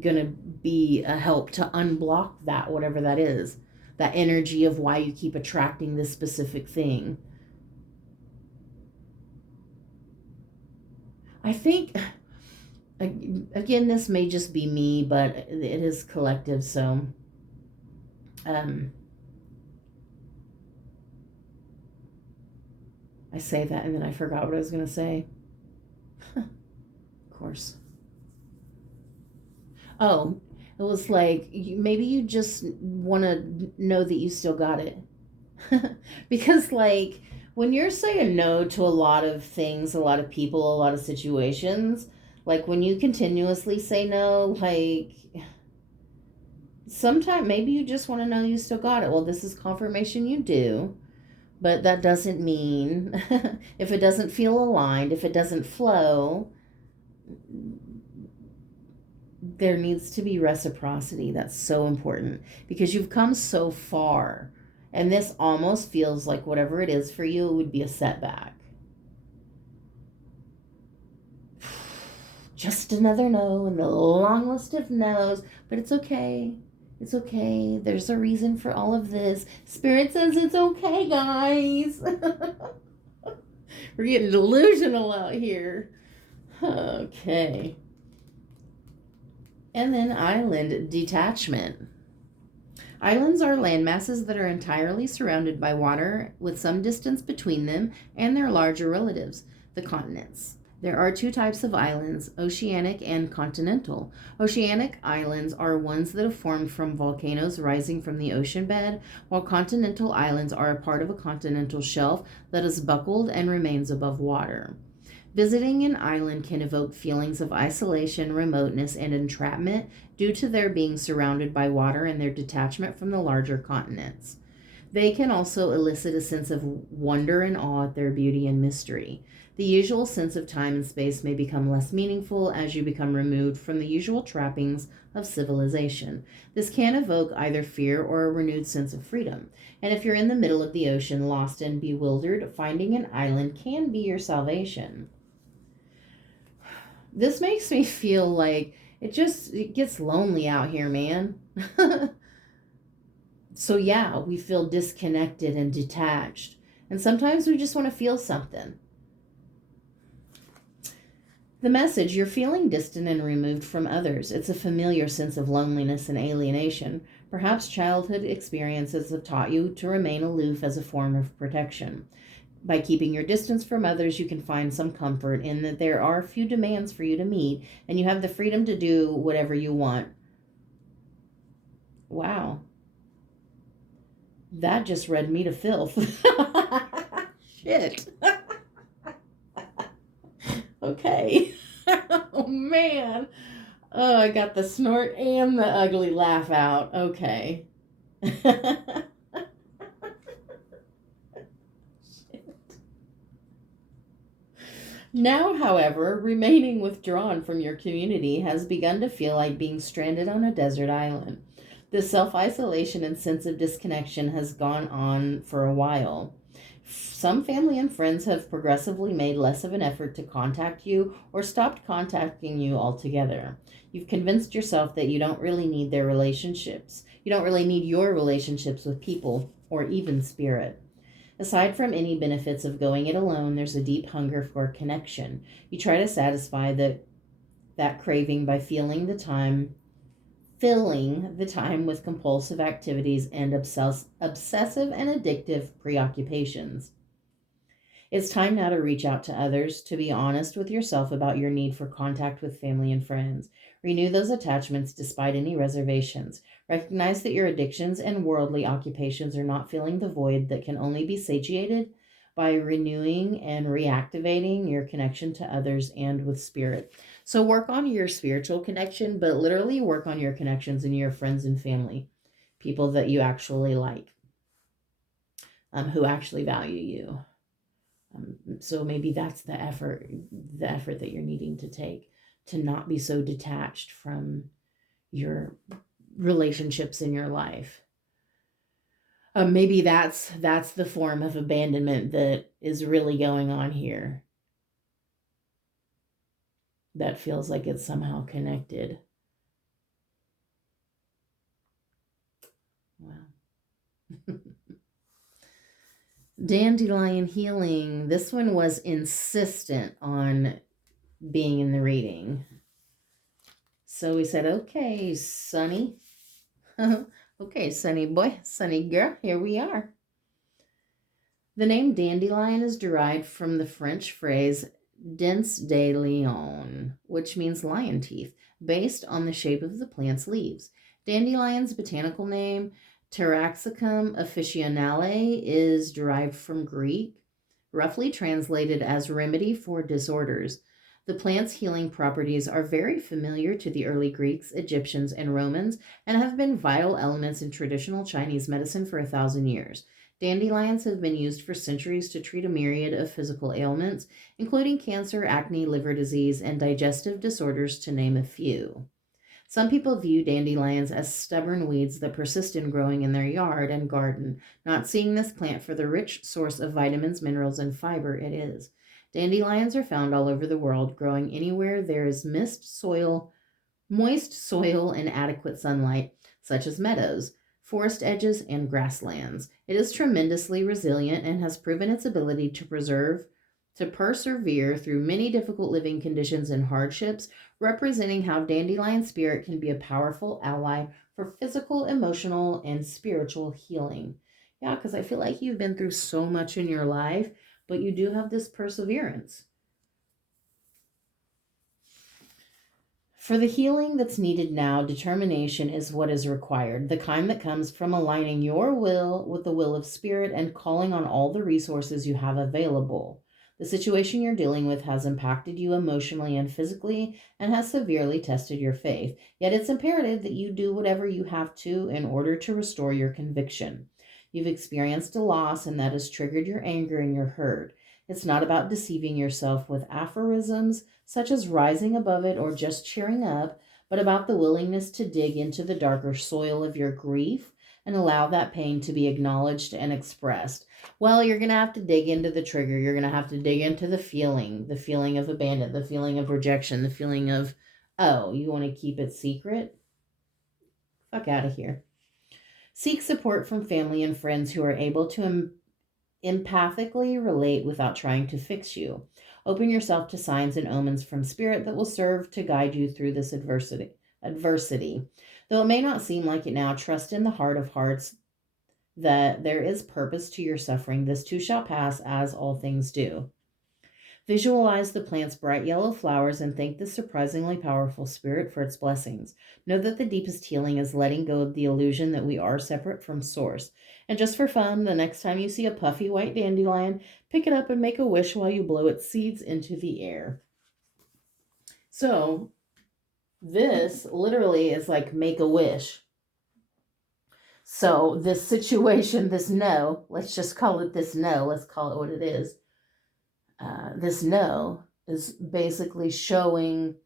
going to be a help to unblock that, whatever that is, that energy of why you keep attracting this specific thing. I think, again, this may just be me, but it is collective, so I say that and then I forgot what I was going to say. Of course. Oh, it was like, maybe you just want to know that you still got it. Because, like, when you're saying no to a lot of things, a lot of people, a lot of situations, like when you continuously say no, like, sometimes maybe you just want to know you still got it. Well, this is confirmation you do. But that doesn't mean, if it doesn't feel aligned, if it doesn't flow, there needs to be reciprocity. That's so important because you've come so far. And this almost feels like whatever it is for you, it would be a setback. Just another no in the long list of no's, but it's okay. It's okay. There's a reason for all of this. Spirit says it's okay, guys. We're getting delusional out here. Okay. And then island detachment. Islands are landmasses that are entirely surrounded by water with some distance between them and their larger relatives, the continents. There are two types of islands, oceanic and continental. Oceanic islands are ones that have formed from volcanoes rising from the ocean bed, while continental islands are a part of a continental shelf that is buckled and remains above water. Visiting an island can evoke feelings of isolation, remoteness, and entrapment due to their being surrounded by water and their detachment from the larger continents. They can also elicit a sense of wonder and awe at their beauty and mystery. The usual sense of time and space may become less meaningful as you become removed from the usual trappings of civilization. This can evoke either fear or a renewed sense of freedom. And if you're in the middle of the ocean, lost and bewildered, finding an island can be your salvation. This makes me feel like it gets lonely out here, man. So yeah, we feel disconnected and detached. And sometimes we just want to feel something. The message, you're feeling distant and removed from others. It's a familiar sense of loneliness and alienation. Perhaps childhood experiences have taught you to remain aloof as a form of protection. By keeping your distance from others, you can find some comfort in that there are few demands for you to meet, and you have the freedom to do whatever you want. Wow. That just read me to filth. Shit. Okay. Oh, man. Oh, I got the snort and the ugly laugh out. Okay. Now, however, remaining withdrawn from your community has begun to feel like being stranded on a desert island. The self-isolation and sense of disconnection has gone on for a while. Some family and friends have progressively made less of an effort to contact you or stopped contacting you altogether. You've convinced yourself that you don't really need their relationships. You don't really need your relationships with people or even spirit. Aside from any benefits of going it alone, there's a deep hunger for connection. You try to satisfy that craving by filling the time with compulsive activities and obsessive and addictive preoccupations. It's time now to reach out to others, to be honest with yourself about your need for contact with family and friends. Renew those attachments despite any reservations. Recognize that your addictions and worldly occupations are not filling the void that can only be satiated by renewing and reactivating your connection to others and with spirit. So work on your spiritual connection, but literally work on your connections and your friends and family, people that you actually like, who actually value you. So maybe that's the effort that you're needing to take to not be so detached from your relationships in your life. Maybe that's the form of abandonment that is really going on here. That feels like it's somehow connected. Wow. Dandelion healing. This one was insistent on being in the reading. So we said, okay, Sonny. Okay, Sonny boy, Sonny girl, here we are. The name dandelion is derived from the French phrase dents de lion, which means lion teeth, based on the shape of the plant's leaves. Dandelion's botanical name, Taraxacum officinale, is derived from Greek, roughly translated as remedy for disorders. The plant's healing properties are very familiar to the early Greeks, Egyptians, and Romans, and have been vital elements in traditional Chinese medicine for 1,000 years. Dandelions have been used for centuries to treat a myriad of physical ailments, including cancer, acne, liver disease, and digestive disorders, to name a few. Some people view dandelions as stubborn weeds that persist in growing in their yard and garden, not seeing this plant for the rich source of vitamins, minerals, and fiber it is. Dandelions are found all over the world, growing anywhere there is moist soil, and adequate sunlight, such as meadows, forest edges, and grasslands. It is tremendously resilient and has proven its ability to persevere through many difficult living conditions and hardships, representing how dandelion spirit can be a powerful ally for physical, emotional, and spiritual healing. Yeah, because I feel like you've been through so much in your life, but you do have this perseverance. For the healing that's needed now, determination is what is required, the kind that comes from aligning your will with the will of spirit and calling on all the resources you have available. The situation you're dealing with has impacted you emotionally and physically and has severely tested your faith. Yet it's imperative that you do whatever you have to in order to restore your conviction. You've experienced a loss, and that has triggered your anger and your hurt. It's not about deceiving yourself with aphorisms such as rising above it or just cheering up, but about the willingness to dig into the darker soil of your grief and allow that pain to be acknowledged and expressed. Well, you're going to have to dig into the trigger. You're going to have to dig into the feeling of abandon, the feeling of rejection, the feeling of, oh, you want to keep it secret? Fuck out of here. Seek support from family and friends who are able to empathically relate without trying to fix you. Open yourself to signs and omens from spirit that will serve to guide you through this adversity. Though it may not seem like it now, trust in the heart of hearts that there is purpose to your suffering. This too shall pass, as all things do. Visualize the plant's bright yellow flowers and thank the surprisingly powerful spirit for its blessings. Know that the deepest healing is letting go of the illusion that we are separate from source. And just for fun, the next time you see a puffy white dandelion, pick it up and make a wish while you blow its seeds into the air. So, this literally is like make a wish. So, this situation, this no, let's just call it this no, let's call it what it is. This no is basically showing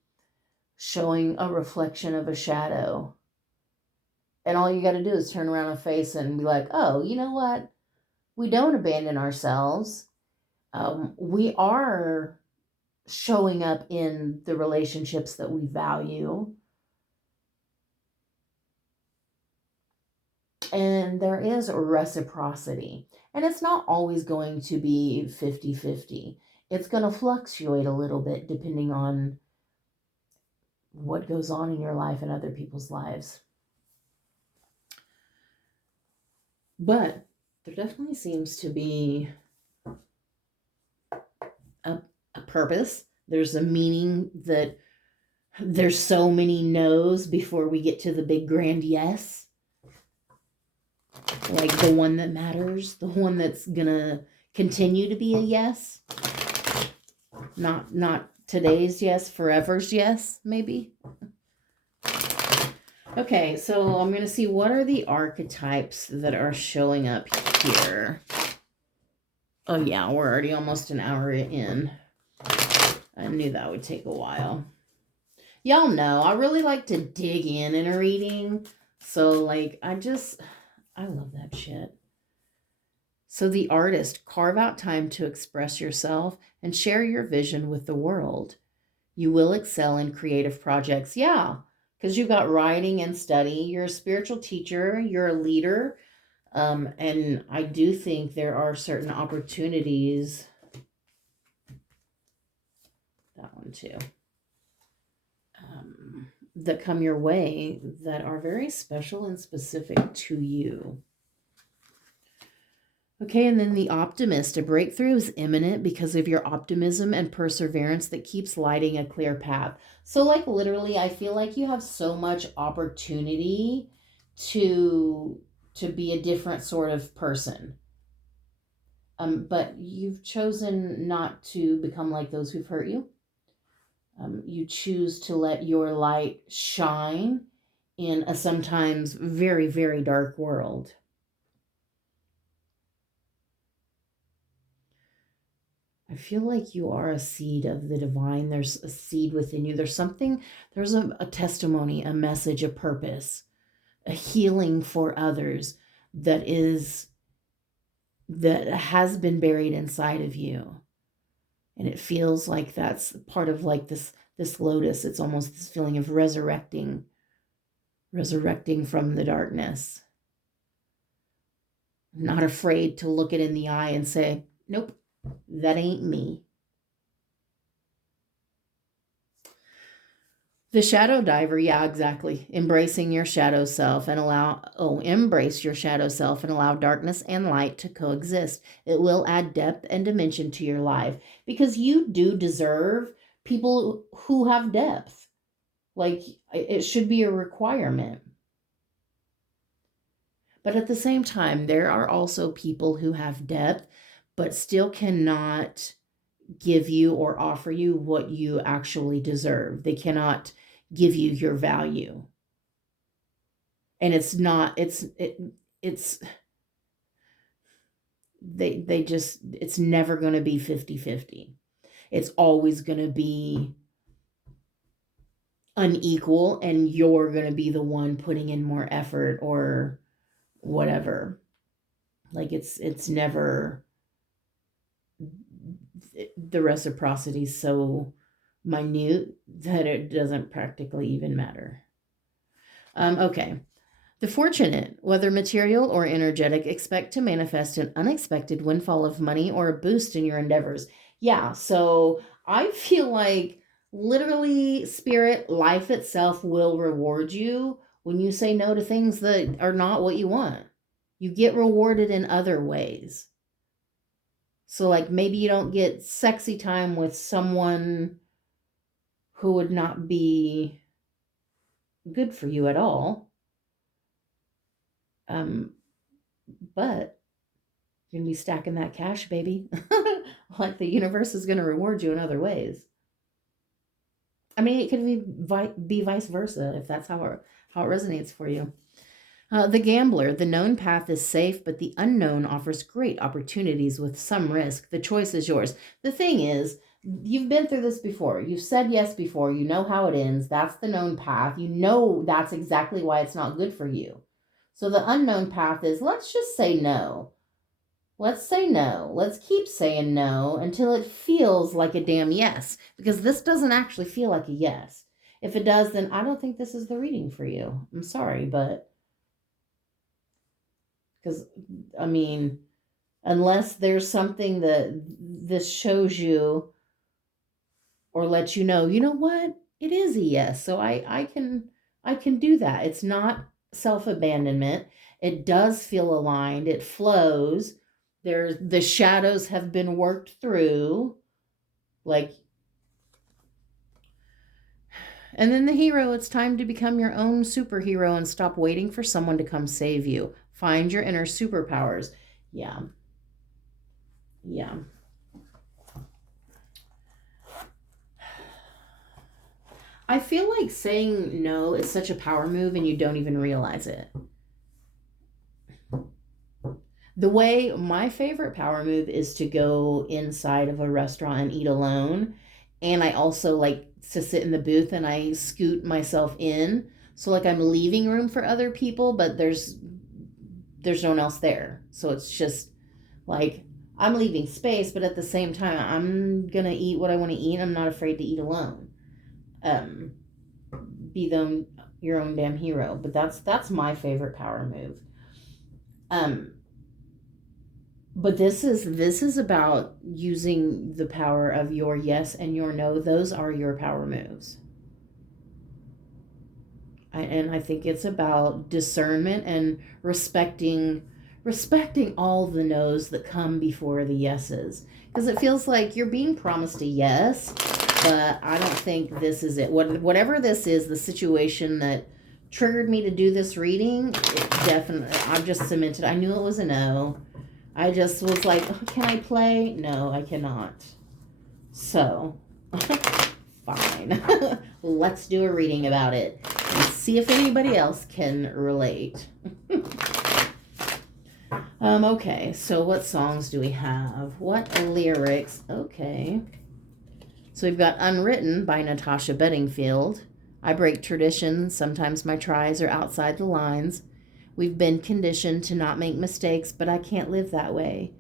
a reflection of a shadow. And all you got to do is turn around and face it and be like, oh, you know what? We don't abandon ourselves. We are showing up in the relationships that we value. And there is reciprocity. And it's not always going to be 50-50. It's going to fluctuate a little bit depending on what goes on in your life and other people's lives. But there definitely seems to be a purpose. There's a meaning that there's so many no's before we get to the big grand yes. Like the one that matters, the one that's gonna continue to be a yes. Not today's yes, forever's yes, maybe. Okay, so I'm gonna see what are the archetypes that are showing up here. Oh yeah, we're already almost an hour in. I knew that would take a while. Y'all know, I really like to dig in a reading. So, like, I love that shit. So, the artist, carve out time to express yourself and share your vision with the world. You will excel in creative projects. Yeah, because you got writing and study. You're a spiritual teacher, you're a leader. And I do think there are certain opportunities. That one too. That come your way that are very special and specific to you. Okay, and then the optimist. A breakthrough is imminent because of your optimism and perseverance that keeps lighting a clear path. So, like, literally, I feel like you have so much opportunity to be a different sort of person. But you've chosen not to become like those who've hurt you. You choose to let your light shine in a sometimes very, very dark world. I feel like you are a seed of the divine. There's a seed within you. There's something, there's a testimony, a message, a purpose, a healing for others that has been buried inside of you. And it feels like that's part of like this lotus. It's almost this feeling of resurrecting from the darkness. Not afraid to look it in the eye and say, nope, that ain't me. The shadow diver, yeah, exactly. Embracing your shadow self and embrace your shadow self and allow darkness and light to coexist. It will add depth and dimension to your life because you do deserve people who have depth. Like, it should be a requirement. But at the same time, there are also people who have depth, but still cannot give you or offer you what you actually deserve. They cannot give you your value. And it's never going to be 50-50. It's always going to be unequal, and you're going to be the one putting in more effort or whatever. Like, it's never, the reciprocity is so minute that it doesn't practically even matter. Okay. The fortunate, whether material or energetic, expect to manifest an unexpected windfall of money or a boost in your endeavors. Yeah, so I feel like literally spirit, life itself will reward you when you say no to things that are not what you want. You get rewarded in other ways. So, like, maybe you don't get sexy time with someone who would not be good for you at all. But you're going to be stacking that cash, baby. Like, the universe is going to reward you in other ways. I mean, it could be vice versa if that's how it resonates for you. The gambler, the known path is safe, but the unknown offers great opportunities with some risk. The choice is yours. The thing is, you've been through this before. You've said yes before. You know how it ends. That's the known path. You know that's exactly why it's not good for you. So the unknown path is, let's just say no. Let's say no. Let's keep saying no until it feels like a damn yes, because this doesn't actually feel like a yes. If it does, then I don't think this is the reading for you. I'm sorry, but because, I mean, unless there's something that this shows you or lets you know what? It is a yes. So I can do that. It's not self-abandonment. It does feel aligned. It flows. There's the shadows have been worked through. Like, and then the hero, it's time to become your own superhero and stop waiting for someone to come save you. Find your inner superpowers. Yeah. Yeah. I feel like saying no is such a power move and you don't even realize it. The way my favorite power move is to go inside of a restaurant and eat alone. And I also like to sit in the booth and I scoot myself in. So like I'm leaving room for other people, but there's no one else there. So it's just like I'm leaving space, but at the same time I'm gonna eat what I want to eat. I'm not afraid to eat alone. Um, be them your own damn hero. But that's my favorite power move. Um, but this is about using the power of your yes and your no. Those are your power moves. And I think it's about discernment and respecting all the no's that come before the yeses, because it feels like you're being promised a yes, but I don't think this is it. Whatever this is, the situation that triggered me to do this reading, it definitely, I've just cemented. I knew it was a no. I just was like, oh, can I play? No, I cannot. So, fine. Let's do a reading about it and see if anybody else can relate. Okay, so what songs do we have? What lyrics? Okay. So we've got Unwritten by Natasha Bedingfield. I break tradition. Sometimes my tries are outside the lines. We've been conditioned to not make mistakes, but I can't live that way.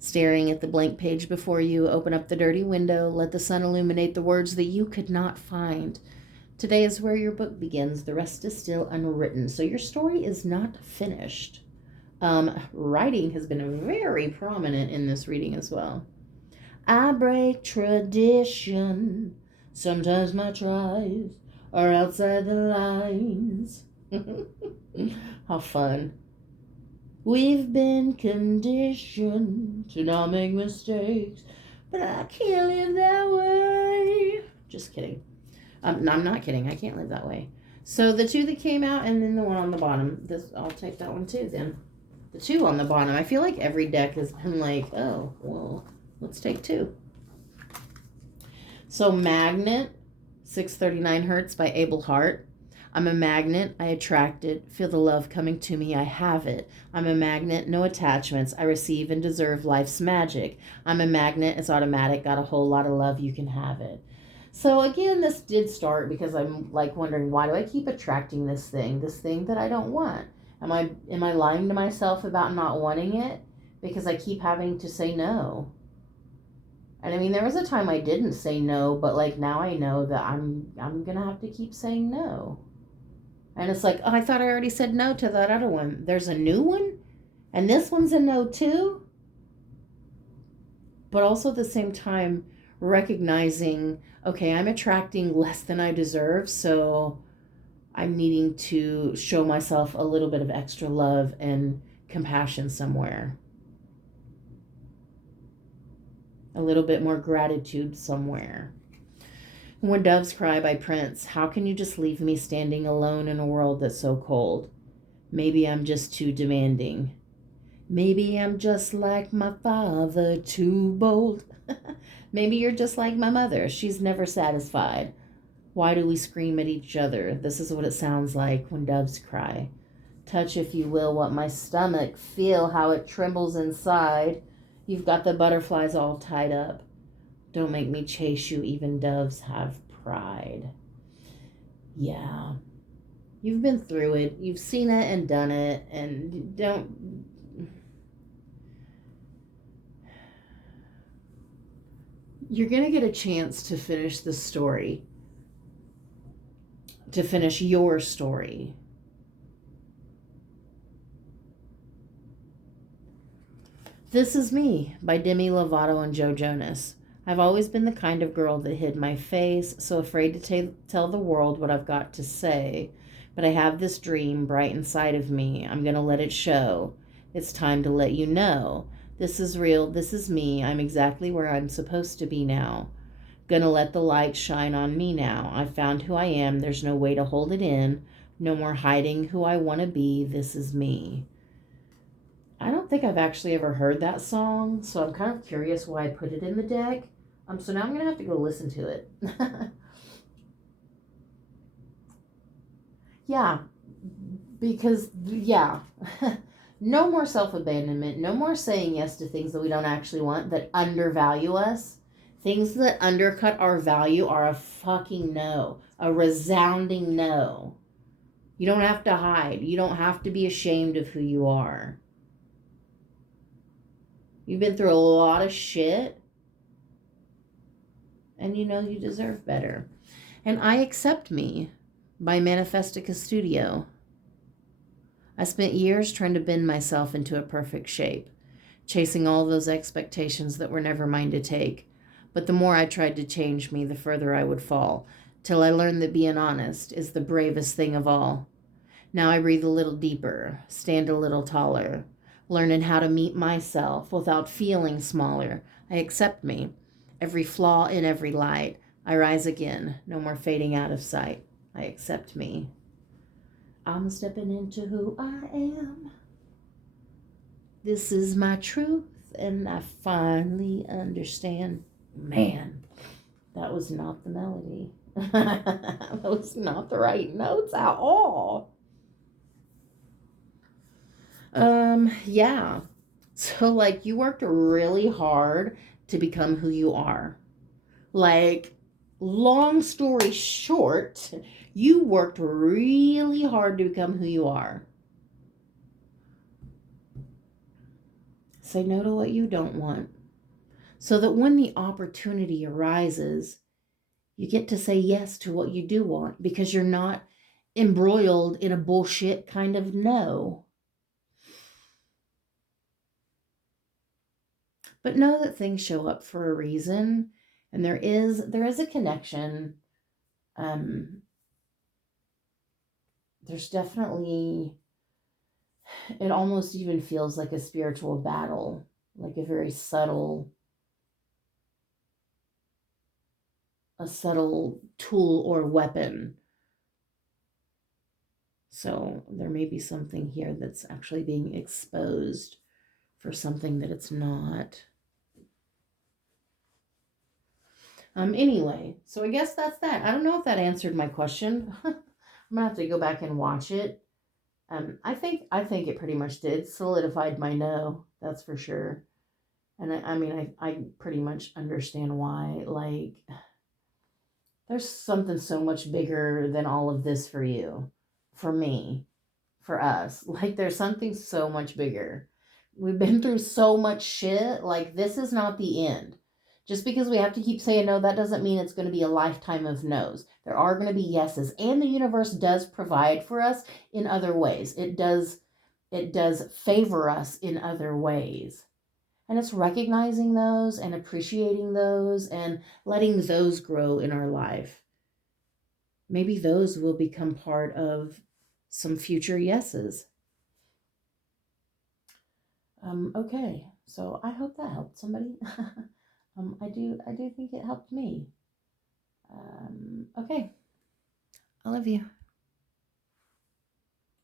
Staring at the blank page before you, open up the dirty window, let the sun illuminate the words that you could not find. Today is where your book begins. The rest is still unwritten. So your story is not finished. Writing has been very prominent in this reading as well. I break tradition. Sometimes my tries are outside the lines. How fun. We've been conditioned to not make mistakes, but I can't live that way. Just kidding. No, I'm not kidding. I can't live that way. So the two that came out and then the one on the bottom. I'll take that one too then. The two on the bottom. I feel like every deck has been like, oh, well, let's take two. So Magnet, 639 Hertz by Abel Hart. I'm a magnet, I attract it, feel the love coming to me, I have it. I'm a magnet, no attachments, I receive and deserve life's magic. I'm a magnet, it's automatic, got a whole lot of love, you can have it. So again, this did start because I'm like wondering, why do I keep attracting this thing that I don't want? Am I lying to myself about not wanting it? Because I keep having to say no. And I mean, there was a time I didn't say no, but like now I know that I'm gonna have to keep saying no. And it's like, oh, I thought I already said no to that other one. There's a new one? And this one's a no too? But also at the same time, recognizing, okay, I'm attracting less than I deserve, so I'm needing to show myself a little bit of extra love and compassion somewhere. A little bit more gratitude somewhere. When Doves Cry by Prince. How can you just leave me standing alone in a world that's so cold? Maybe I'm just too demanding. Maybe I'm just like my father, too bold. Maybe you're just like my mother. She's never satisfied. Why do we scream at each other? This is what it sounds like when doves cry. Touch, if you will, what my stomach, feel how it trembles inside. You've got the butterflies all tied up. Don't make me chase you, even doves have pride. Yeah. You've been through it. You've seen it and done it. And don't... You're going to get a chance to finish the story, to finish your story. This Is Me by Demi Lovato and Joe Jonas. I've always been the kind of girl that hid my face, so afraid to tell the world what I've got to say. But I have this dream bright inside of me. I'm going to let it show. It's time to let you know. This is real. This is me. I'm exactly where I'm supposed to be now. Gonna let the light shine on me now. I found who I am. There's no way to hold it in. No more hiding who I want to be. This is me. I don't think I've actually ever heard that song, so I'm kind of curious why I put it in the deck. So now I'm going to have to go listen to it. Yeah, because, yeah. No more self-abandonment. No more saying yes to things that we don't actually want, that undervalue us. Things that undercut our value are a fucking no. A resounding no. You don't have to hide. You don't have to be ashamed of who you are. You've been through a lot of shit, and you know you deserve better. And I Accept Me by Manifestica Studio. I spent years trying to bend myself into a perfect shape, chasing all those expectations that were never mine to take. But the more I tried to change me, the further I would fall, till I learned that being honest is the bravest thing of all. Now I breathe a little deeper, stand a little taller, learning how to meet myself without feeling smaller. I accept me, every flaw in every light. I rise again, no more fading out of sight. I accept me. I'm stepping into who I am. This is my truth, and I finally understand. Man, that was not the melody. That was not the right notes at all. Yeah. So, like, you worked really hard to become who you are. Like, long story short, you worked really hard to become who you are. Say no to what you don't want, so that when the opportunity arises, you get to say yes to what you do want, because you're not embroiled in a bullshit kind of no. But know that things show up for a reason, and there is a connection. Um, there's definitely, it almost even feels like a spiritual battle, like a subtle tool or weapon. So there may be something here that's actually being exposed for something that it's not. Anyway, so I guess that's that. I don't know if that answered my question. I'm gonna have to go back and watch it. I think it pretty much did solidified my no. That's for sure. And I pretty much understand why. Like, there's something so much bigger than all of this for you, for me, for us. Like, there's something so much bigger. We've been through so much shit. Like, this is not the end. Just because we have to keep saying no, that doesn't mean it's going to be a lifetime of no's. There are going to be yeses, and the universe does provide for us in other ways. It does favor us in other ways. And it's recognizing those and appreciating those and letting those grow in our life. Maybe those will become part of some future yeses. Okay, so I hope that helped somebody. I do think it helped me. Okay, I love you.